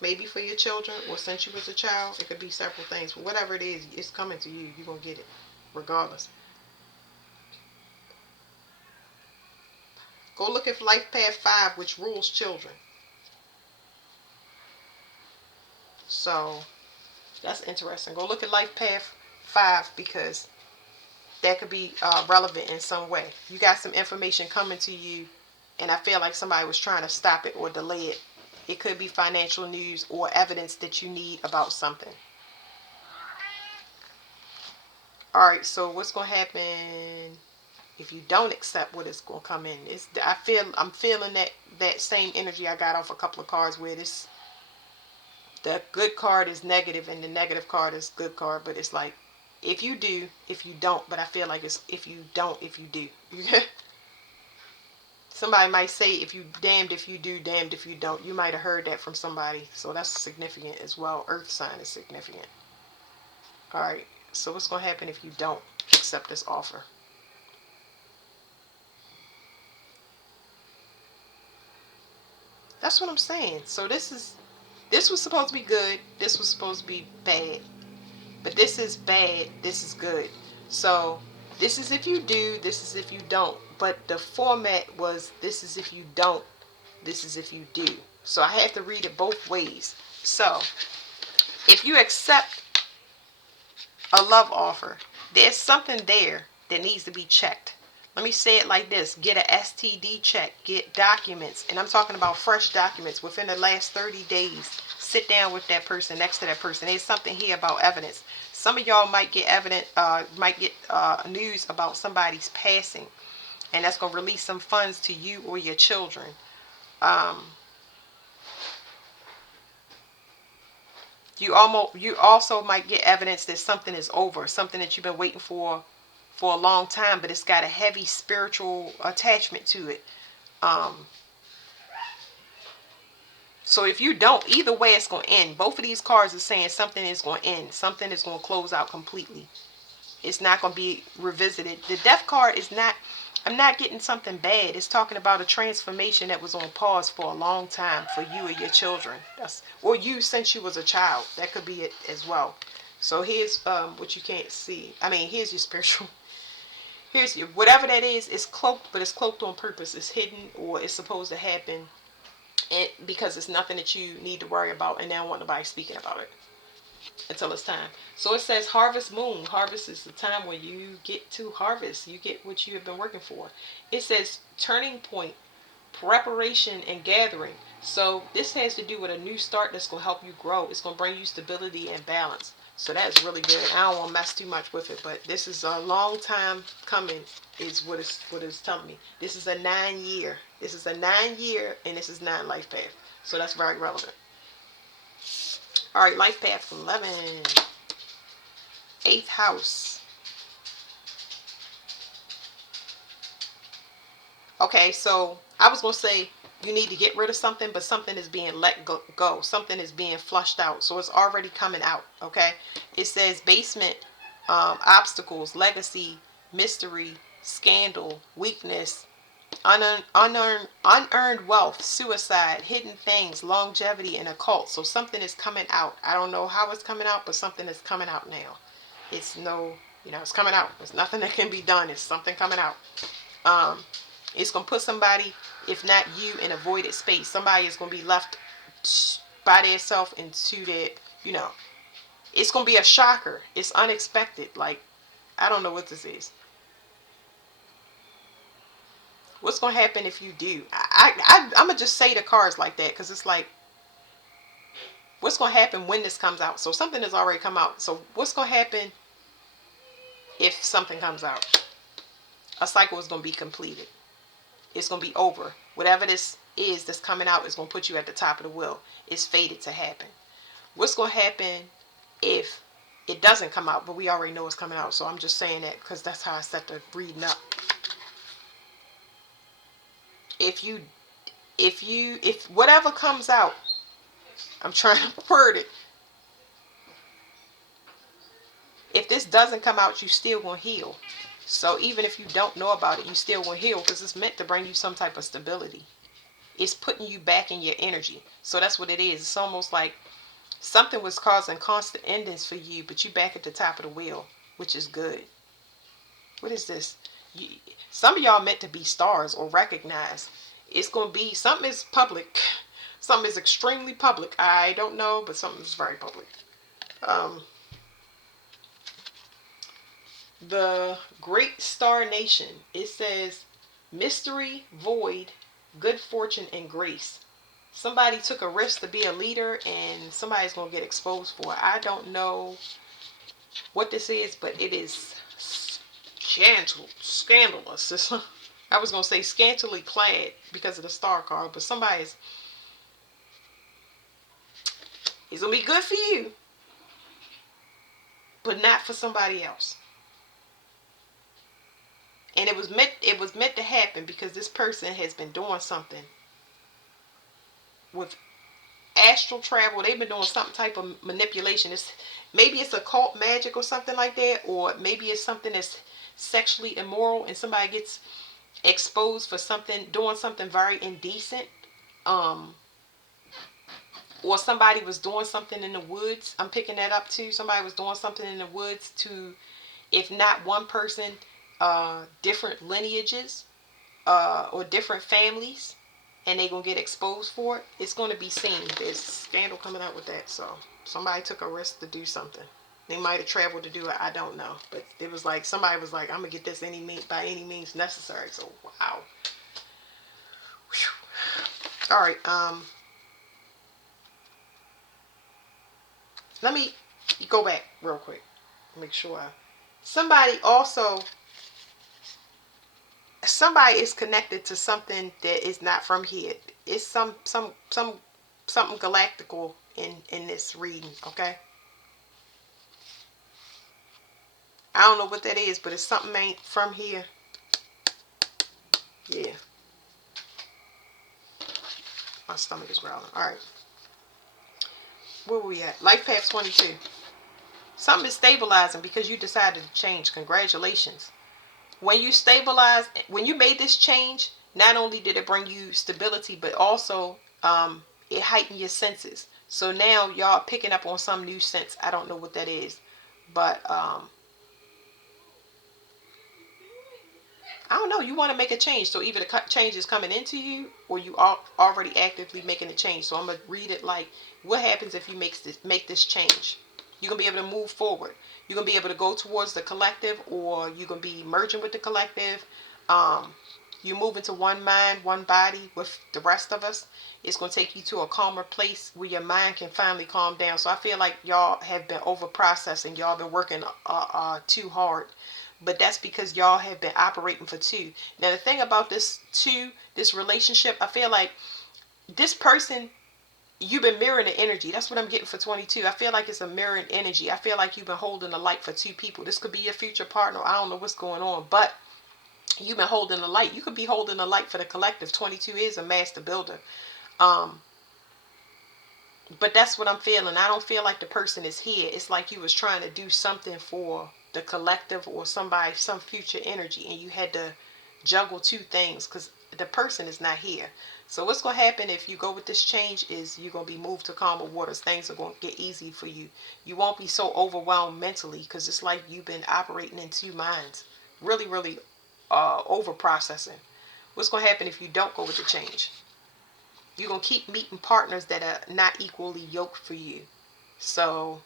maybe for your children, or since you was a child, it could be several things. But whatever it is, it's coming to you. You're gonna get it, regardless. Go look at Life Path 5, which rules children. So that's interesting. Go look at Life Path 5 because that could be relevant in some way. You got some information coming to you, and I feel like somebody was trying to stop it or delay it. It could be financial news or evidence that you need about something. All right, so what's going to happen if you don't accept what is going to come in? I'm feeling that same energy I got off a couple of cards where this the good card is negative and the negative card is good card, but it's like if you do, if you don't, but I feel like it's if you don't, if you do. Somebody might say if you damned if you do, damned if you don't. You might have heard that from somebody, so that's significant as well. Earth sign is significant. All right, so what's going to happen if you don't accept this offer? That's what I'm saying. So this was supposed to be good. This was supposed to be bad. But this is bad. This is good. So this is if you do. This is if you don't. But the format was this is if you don't. This is if you do. So I have to read it both ways. So if you accept a love offer, there's something there that needs to be checked. Let me say it like this. Get a STD check. Get documents. And I'm talking about fresh documents within the last 30 days. Sit down with that person, next to that person. There's something here about evidence. Some of y'all might get news about somebody's passing. And that's going to release some funds to you or your children. You also might get evidence that something is over. Something that you've been waiting for a long time, but it's got a heavy spiritual attachment to it. So if you don't, either way it's going to end. Both of these cards are saying something is going to end. Something is going to close out completely. It's not going to be revisited. The death card is not, I'm not getting something bad. It's talking about a transformation that was on pause for a long time for you or your children. Or you since you was a child. That could be it as well. So here's what you can't see. I mean, here's your spiritual. Here's your, whatever that is, it's cloaked, but it's cloaked on purpose. It's hidden or it's supposed to happen because it's nothing that you need to worry about, and they don't want nobody speaking about it until it's time. So it says harvest moon. Harvest is the time when you get to harvest. You get what you have been working for. It says turning point, preparation, and gathering. So this has to do with a new start that's going to help you grow. It's going to bring you stability and balance. So that's really good. I don't want to mess too much with it, but this is a long time coming is what it's telling me. This is a 9 year. This is a 9 year, and this is 9 life path. So that's very relevant. All right, life path 11. 8th house. Okay, so I was going to say you need to get rid of something, but something is being let go. Something is being flushed out. So it's already coming out, okay? It says basement, obstacles, legacy, mystery, scandal, weakness, unearned wealth, suicide, hidden things, longevity, and occult. So something is coming out. I don't know how it's coming out, but something is coming out now. It's it's coming out. There's nothing that can be done. It's something coming out. Um, it's going to put somebody, if not you, in a voided space. Somebody is going to be left by themselves into that, it's going to be a shocker. It's unexpected. Like, I don't know what this is. What's going to happen if you do? I'm going to just say the cards like that because it's like, what's going to happen when this comes out? So something has already come out. So what's going to happen if something comes out? A cycle is going to be completed. It's going to be over. Whatever this is that's coming out is going to put you at the top of the wheel. It's fated to happen. What's going to happen if it doesn't come out, but we already know it's coming out? So I'm just saying that because that's how I set the reading up. If whatever comes out, I'm trying to word it. If this doesn't come out, you still going to heal. So even if you don't know about it, you still will heal because it's meant to bring you some type of stability. It's putting you back in your energy. So that's what it is. It's almost like something was causing constant endings for you, but you back at the top of the wheel, which is good. What is this? Some of y'all meant to be stars or recognized. It's going to be, something is public. Something is extremely public. I don't know, but something is very public. The Great Star Nation. It says mystery, void, good fortune, and grace. Somebody took a risk to be a leader and somebody's going to get exposed for it. I don't know what this is, but it is scandalous. I was going to say scantily clad because of the star card, but somebody's, it's going to be good for you, but not for somebody else. And it was meant to happen because this person has been doing something with astral travel. They've been doing some type of manipulation. Maybe it's occult magic or something like that, or maybe it's something that's sexually immoral and somebody gets exposed for something, doing something very indecent. Or somebody was doing something in the woods. I'm picking that up too. Somebody was doing something in the woods to, if not one person, different lineages, or different families, and they're going to get exposed for it. It's going to be seen. There's scandal coming out with that. So somebody took a risk to do something. They might have traveled to do it. I don't know. But it was like, somebody was like, I'm going to get this by any means necessary. So, wow. Whew. All right. Let me go back real quick. Make sure. Somebody is connected to something that is not from here. It's something galactical in this reading, okay? I don't know what that is, but it's something ain't from here. Yeah. My stomach is growling. Alright. Where were we at? Life Path 22. Something is stabilizing because you decided to change. Congratulations. When you stabilized, when you made this change, not only did it bring you stability, but also it heightened your senses. So now y'all picking up on some new sense. I don't know what that is, but I don't know. You want to make a change. So either the change is coming into you or you are already actively making a change. So I'm going to read it like, what happens if you make this change? You're going to be able to move forward. You're going to be able to go towards the collective, or you're going to be merging with the collective. You're you move into one mind, one body with the rest of us, it's going to take you to a calmer place where your mind can finally calm down. So I feel like y'all have been over processing. Y'all been working too hard. But that's because y'all have been operating for two. Now the thing about this relationship, I feel like this person, you've been mirroring the energy. That's what I'm getting for 22. I feel like it's a mirroring energy. I feel like you've been holding the light for two people. This could be your future partner. I don't know what's going on, but you've been holding the light. You could be holding the light for the collective. 22 is a master builder. Um, but that's what I'm feeling. I don't feel like the person is here. It's like you was trying to do something for the collective or somebody, some future energy, and you had to juggle two things because the person is not here. So what's going to happen if you go with this change is you're going to be moved to calmer waters. Things are going to get easy for you. You won't be so overwhelmed mentally because it's like you've been operating in two minds. Really, really over processing. What's going to happen if you don't go with the change? You're going to keep meeting partners that are not equally yoked for you. So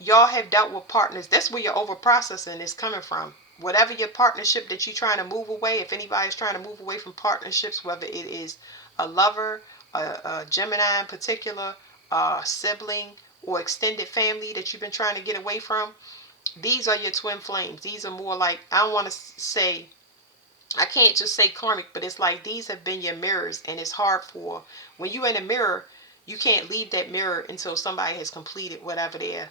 y'all have dealt with partners. That's where your over processing is coming from. Whatever your partnership that you're trying to move away, if anybody's trying to move away from partnerships, whether it is a lover, a Gemini in particular, a sibling, or extended family that you've been trying to get away from, these are your twin flames. These are more like, I don't want to say, I can't just say karmic, but it's like these have been your mirrors, and it's hard for, when you're in a mirror, you can't leave that mirror until somebody has completed whatever their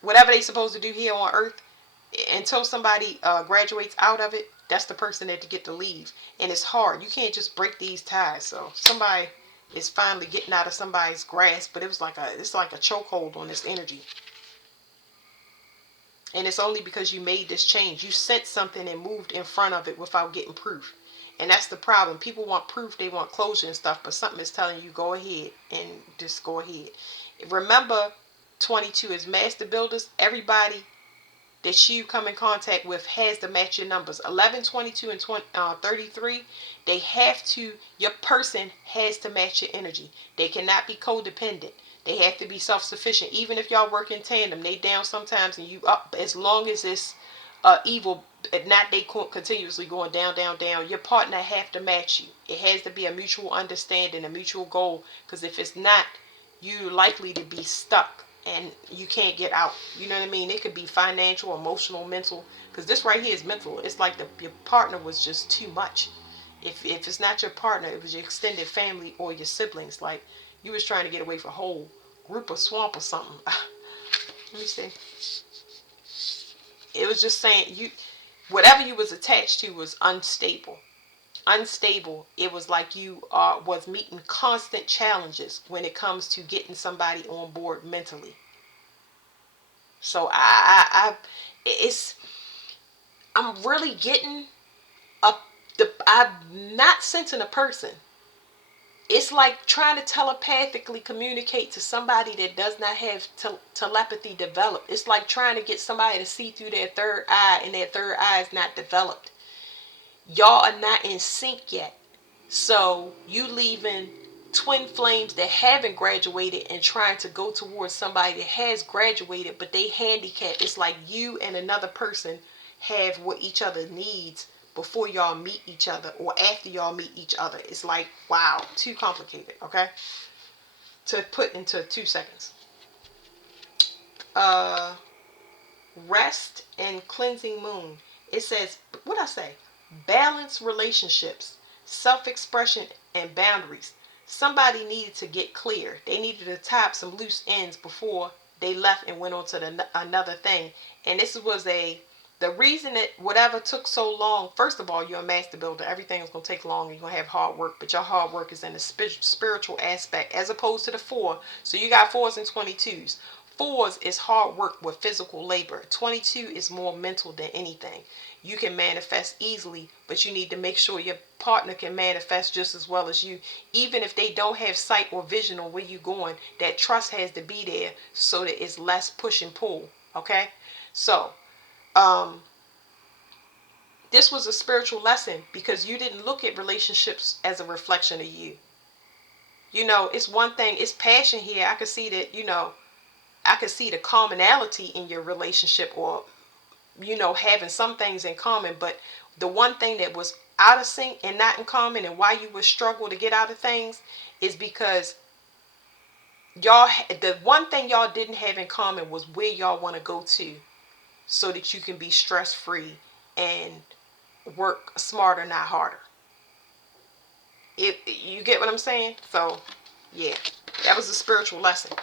whatever they're supposed to do here on earth. Until somebody graduates out of it, that's the person that to get to leave. And it's hard. You can't just break these ties. So somebody is finally getting out of somebody's grasp, but it's like a chokehold on this energy. And it's only because you made this change. You sent something and moved in front of it without getting proof. And that's the problem. People want proof, they want closure and stuff, but something is telling you go ahead and just go ahead. Remember, 22 is master builders. Everybody that you come in contact with has to match your numbers. 11, 22, and 33, they have to, your person has to match your energy. They cannot be codependent. They have to be self-sufficient. Even if y'all work in tandem, they down sometimes and you up. As long as it's evil, not they continuously going down, down, down. Your partner have to match you. It has to be a mutual understanding, a mutual goal. Because if it's not, you're likely to be stuck and you can't get out. You know what I mean? It could be financial, emotional, mental. Because this right here is mental. It's like your partner was just too much. If it's not your partner, it was your extended family or your siblings. Like you was trying to get away from a whole group of swamp or something. Let me see. It was just saying whatever you was attached to was unstable. Unstable. It was like you was meeting constant challenges when it comes to getting somebody on board mentally. So I'm really getting I'm not sensing a person. It's like trying to telepathically communicate to somebody that does not have telepathy developed. It's like trying to get somebody to see through their third eye and their third eye is not developed. Y'all are not in sync yet. So you leaving twin flames that haven't graduated and trying to go towards somebody that has graduated, but they handicapped. It's like you and another person have what each other needs before y'all meet each other or after y'all meet each other. It's like, wow, too complicated, okay? To put into 2 seconds. Rest and cleansing moon. It says, what I say? Balance relationships, self-expression, and boundaries. Somebody needed to get clear. They needed to tie up some loose ends before they left and went on to another thing. And this was the reason that whatever took so long. First of all, you're a master builder. Everything is going to take long. You're going to have hard work, but your hard work is in the spiritual aspect as opposed to the 4. So you got 4s and 22s. 4s is hard work with physical labor. 22 is more mental than anything. You can manifest easily, but you need to make sure your partner can manifest just as well as you. Even if they don't have sight or vision on where you're going, that trust has to be there so that it's less push and pull. Okay? So, this was a spiritual lesson because you didn't look at relationships as a reflection of you. You know, it's one thing, it's passion here. I can see that, I can see the commonality in your relationship, or having some things in common, but the one thing that was out of sync and not in common, and why you would struggle to get out of things, is because y'all, the one thing y'all didn't have in common was where y'all want to go to, so that you can be stress free and work smarter, not harder. You get what I'm saying? So yeah, that was a spiritual lesson.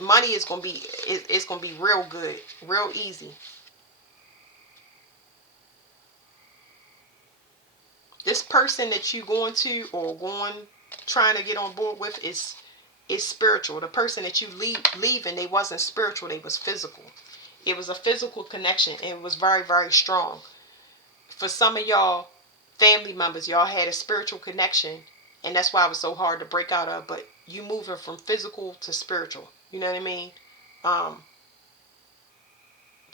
Money is gonna be, it's gonna be real good, real easy. This person that you going to, or trying to get on board with, is spiritual. The person that you leaving, they wasn't spiritual, they was physical. It was a physical connection, and it was very, very strong. For some of y'all family members, y'all had a spiritual connection, and that's why it was so hard to break out of. But you moving from physical to spiritual, you know what I mean? um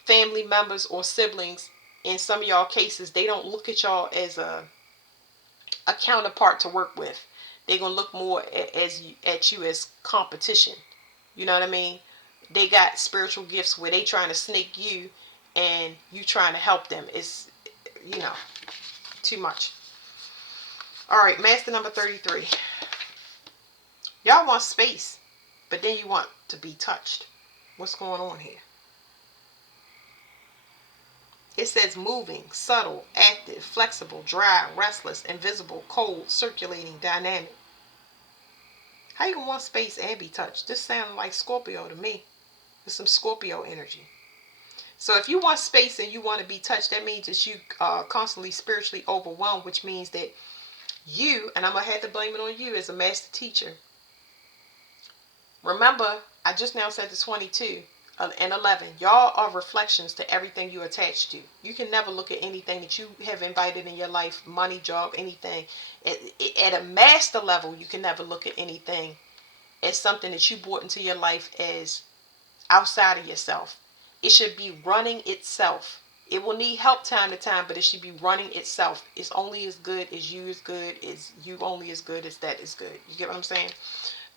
Family members or siblings, in some of y'all cases, they don't look at y'all as a counterpart to work with. They're gonna look more at you as competition. You know what I mean? They got spiritual gifts where they trying to snake you, and you trying to help them. It's, you know, too much. All right, master number 33. Y'all want space, but then you want to be touched. What's going on here? It says moving, subtle, active, flexible, dry, restless, invisible, cold, circulating, dynamic. How you gonna want space and be touched? This sounds like Scorpio to me. There's some Scorpio energy. So if you want space and you want to be touched, that means that you are constantly spiritually overwhelmed, which means that you, and I'm going to have to blame it on you as a master teacher. Remember, I just now said the 22 and 11. Y'all are reflections to everything you attach to. You can never look at anything that you have invited in your life, money, job, anything. At a master level, you can never look at anything as something that you brought into your life as outside of yourself. It should be running itself. It will need help time to time, but it should be running itself. It's only as good as you is good. Is you only as good as that is good. You get what I'm saying?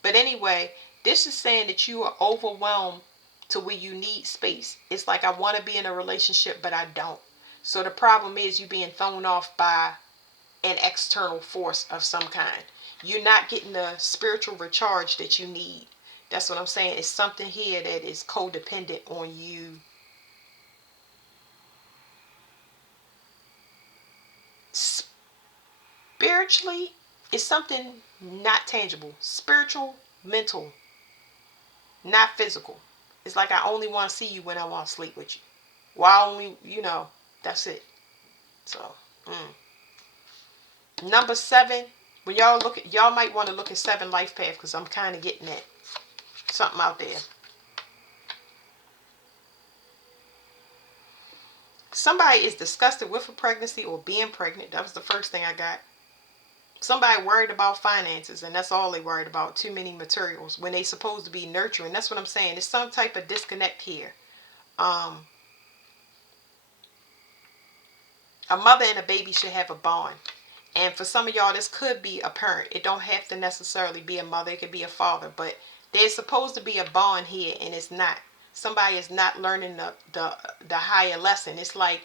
But anyway, this is saying that you are overwhelmed to where you need space. It's like, I want to be in a relationship, but I don't. So the problem is you being thrown off by an external force of some kind. You're not getting the spiritual recharge that you need. That's what I'm saying. It's something here that is codependent on you. Spiritually, it's something not tangible. Spiritual, mental, not physical. It's like, I only want to see you when I want to sleep with you. Well, I only, that's it. So, number 7. When y'all look at, y'all might want to look at 7 life path, because I'm kind of getting at something out there. Somebody is disgusted with a pregnancy or being pregnant. That was the first thing I got. Somebody worried about finances, and that's all they worried about. Too many materials when they supposed to be nurturing. That's what I'm saying. There's some type of disconnect here. A mother and a baby should have a bond. And for some of y'all, this could be a parent. It don't have to necessarily be a mother. It could be a father. But there's supposed to be a bond here, and it's not. Somebody is not learning the higher lesson. It's like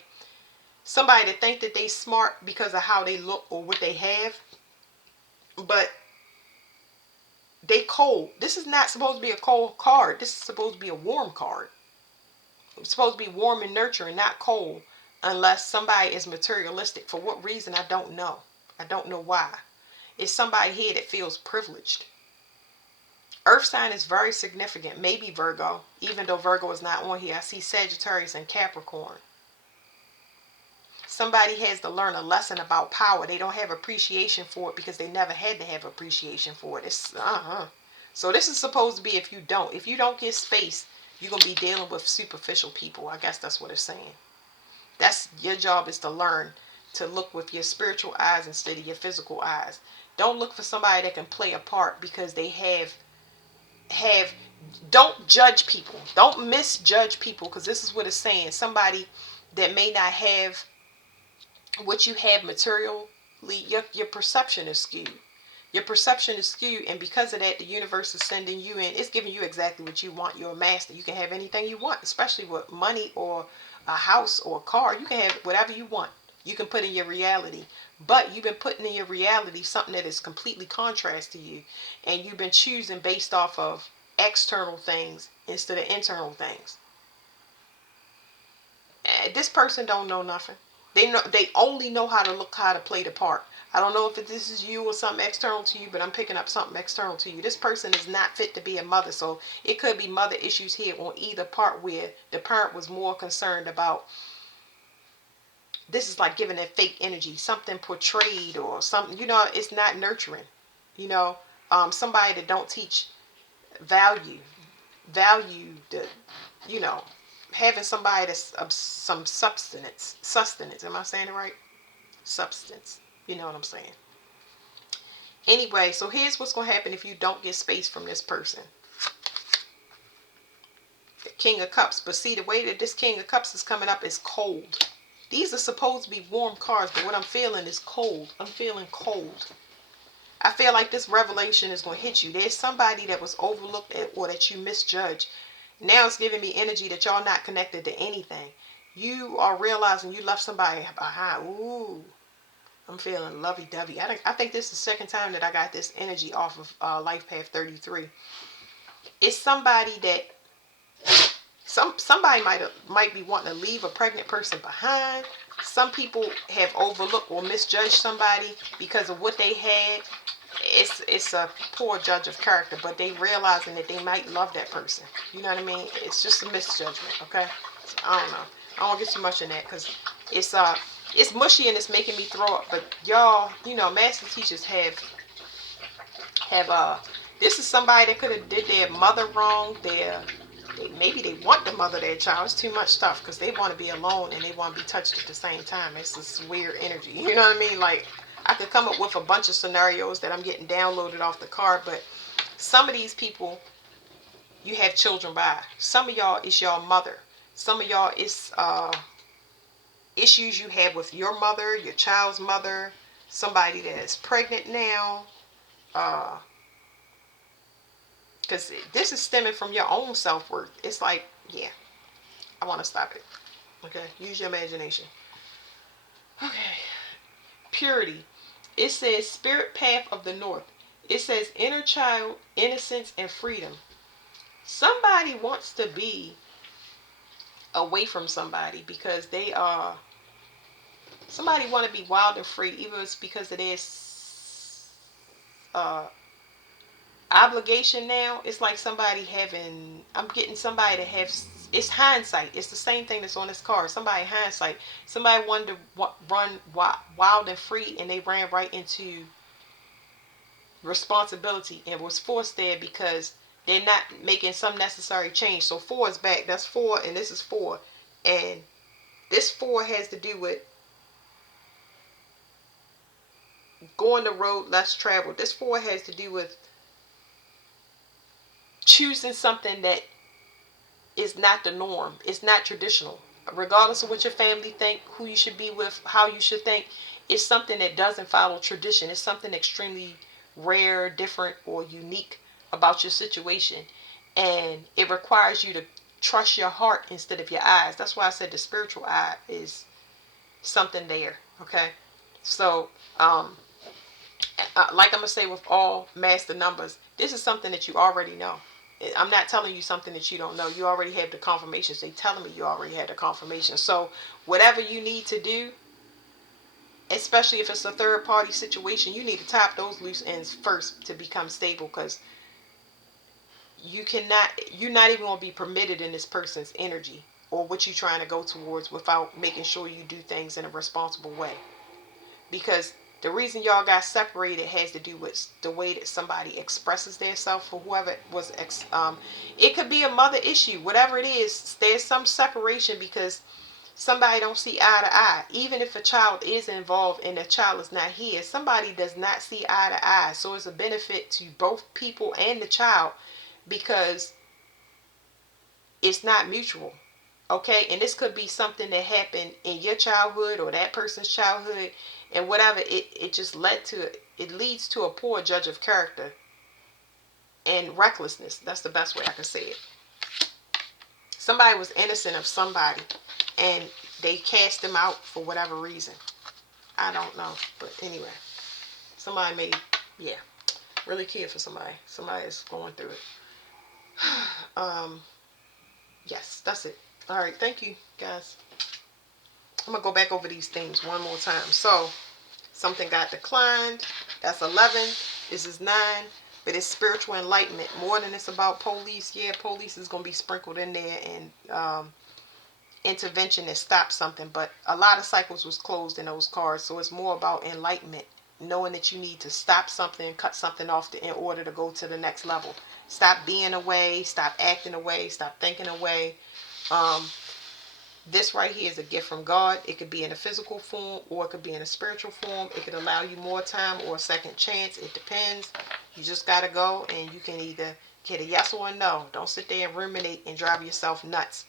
somebody to think that they smart because of how they look or what they have, but they cold. This is not supposed to be a cold card. This is supposed to be a warm card. It's supposed to be warm and nurturing, not cold, unless somebody is materialistic. For what reason, I don't know. I don't know why. It's somebody here that feels privileged. Earth sign is very significant. Maybe Virgo, even though Virgo is not on here. I see Sagittarius and Capricorn. Somebody has to learn a lesson about power. They don't have appreciation for it because they never had to have appreciation for it. It's So this is supposed to be, if you don't get space, you're going to be dealing with superficial people. I guess that's what it's saying. That's your job, is to learn to look with your spiritual eyes instead of your physical eyes. Don't look for somebody that can play a part because they have don't judge people. Don't misjudge people, because this is what it's saying. Somebody that may not have what you have materially, your perception is skewed. Your perception is skewed, and because of that, the universe is sending you in. It's giving you exactly what you want. You're a master. You can have anything you want, especially with money or a house or a car. You can have whatever you want. You can put in your reality. But you've been putting in your reality something that is completely contrast to you. And you've been choosing based off of external things instead of internal things. This person don't know nothing. They only know how to play the part. I don't know if this is you or something external to you, but I'm picking up something external to you. This person is not fit to be a mother, so it could be mother issues here on either part, where the parent was more concerned about, this is like giving that fake energy, something portrayed or something, it's not nurturing. you know Somebody that don't teach value the, you know having somebody that's of some sustenance. Am I saying it right? Substance. You know what I'm saying? Anyway, so here's what's going to happen if you don't get space from this person. The King of Cups. But see, the way that this King of Cups is coming up is cold. These are supposed to be warm cards, but what I'm feeling is cold. I'm feeling cold. I feel like this revelation is going to hit you. There's somebody that was overlooked or that you misjudged. Now it's giving me energy that y'all not connected to anything. You are realizing you left somebody behind. Ooh, I'm feeling lovey-dovey. I think this is the second time that I got this energy off of Life Path 33. It's somebody that somebody might be wanting to leave a pregnant person behind. Some people have overlooked or misjudged somebody because of what they had. It's a poor judge of character, but they realizing that they might love that person. You know what I mean? It's just a misjudgment. Okay, so I don't know. I won't get too much in that because it's mushy and it's making me throw up. But y'all, master teachers have this is somebody that could have did their mother wrong. Maybe they want the mother of their child. It's too much stuff because they want to be alone and they want to be touched at the same time. It's this weird energy. You know what I mean? Like, I could come up with a bunch of scenarios that I'm getting downloaded off the card, but some of these people you have children by. Some of y'all is your mother. Some of y'all is issues you have with your mother, your child's mother, somebody that is pregnant now. Because this is stemming from your own self-worth. It's like, yeah, I want to stop it. Okay, use your imagination. Okay, purity. It says spirit path of the north. It says inner child, innocence, and freedom. Somebody wants to be away from somebody because they are. Somebody want to be wild and free, even if it's because of their obligation now. It's like somebody having. I'm getting somebody to have. It's hindsight. It's the same thing that's on this card. Somebody hindsight. Somebody wanted to run wild and free, and they ran right into responsibility and was forced there because they're not making some necessary change. So 4 is back. That's 4, and this is 4, and this 4 has to do with going the road less traveled. This 4 has to do with choosing something that is not the norm. It's not traditional. Regardless of what your family think, who you should be with, how you should think, it's something that doesn't follow tradition. It's something extremely rare, different, or unique about your situation. And it requires you to trust your heart instead of your eyes. That's why I said the spiritual eye is something there. Okay? So, like I'm going to say with all master numbers, this is something that you already know. I'm not telling you something that you don't know. You already have the confirmations. They telling me you already had the confirmation. So whatever you need to do, especially if it's a third party situation, you need to tap those loose ends first to become stable, because you're not even going to be permitted in this person's energy or what you're trying to go towards without making sure you do things in a responsible way. Because the reason y'all got separated has to do with the way that somebody expresses their self, or whoever it was. It could be a mother issue, whatever it is. There's some separation because somebody don't see eye to eye. Even if a child is involved and the child is not here, somebody does not see eye to eye. So it's a benefit to both people and the child because it's not mutual. Okay, and this could be something that happened in your childhood or that person's childhood, and whatever it just led to, it leads to a poor judge of character and recklessness. That's the best way I can say it. Somebody was innocent of somebody, and they cast them out for whatever reason. I don't know, but anyway, somebody may, yeah, really care for somebody. Somebody is going through it. Yes, that's it. All right, thank you, guys. I'm gonna go back over these things one more time. So, something got declined. That's 11. This is 9. But it's spiritual enlightenment. More than it's about police. Yeah, police is gonna be sprinkled in there, and intervention that stopped something. But a lot of cycles was closed in those cards. So it's more about enlightenment, knowing that you need to stop something, cut something off in order to go to the next level. Stop being away, stop acting away, stop thinking away. This right here is a gift from God. It could be in a physical form or it could be in a spiritual form. It could allow you more time or a second chance. It depends. You just got to go, and you can either get a yes or a no. Don't sit there and ruminate and drive yourself nuts.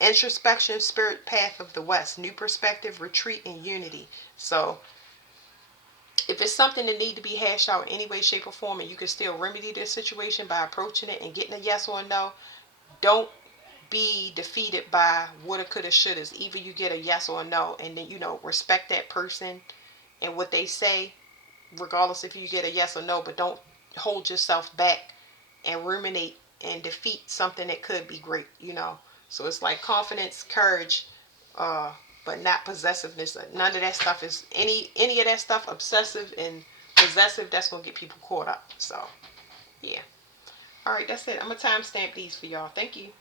Introspection, spirit path of the West. New perspective, retreat, and unity. So if it's something that need to be hashed out in any way, shape, or form, and you can still remedy this situation by approaching it and getting a yes or a no, don't be defeated by woulda, coulda, shouldas. Either you get a yes or a no, and then respect that person and what they say, regardless if you get a yes or no. But don't hold yourself back and ruminate and defeat something that could be great. So it's like confidence, courage, but not possessiveness. None of that stuff is any of that stuff obsessive and possessive. That's gonna get people caught up. So yeah. All right, that's it. I'm gonna timestamp these for y'all. Thank you.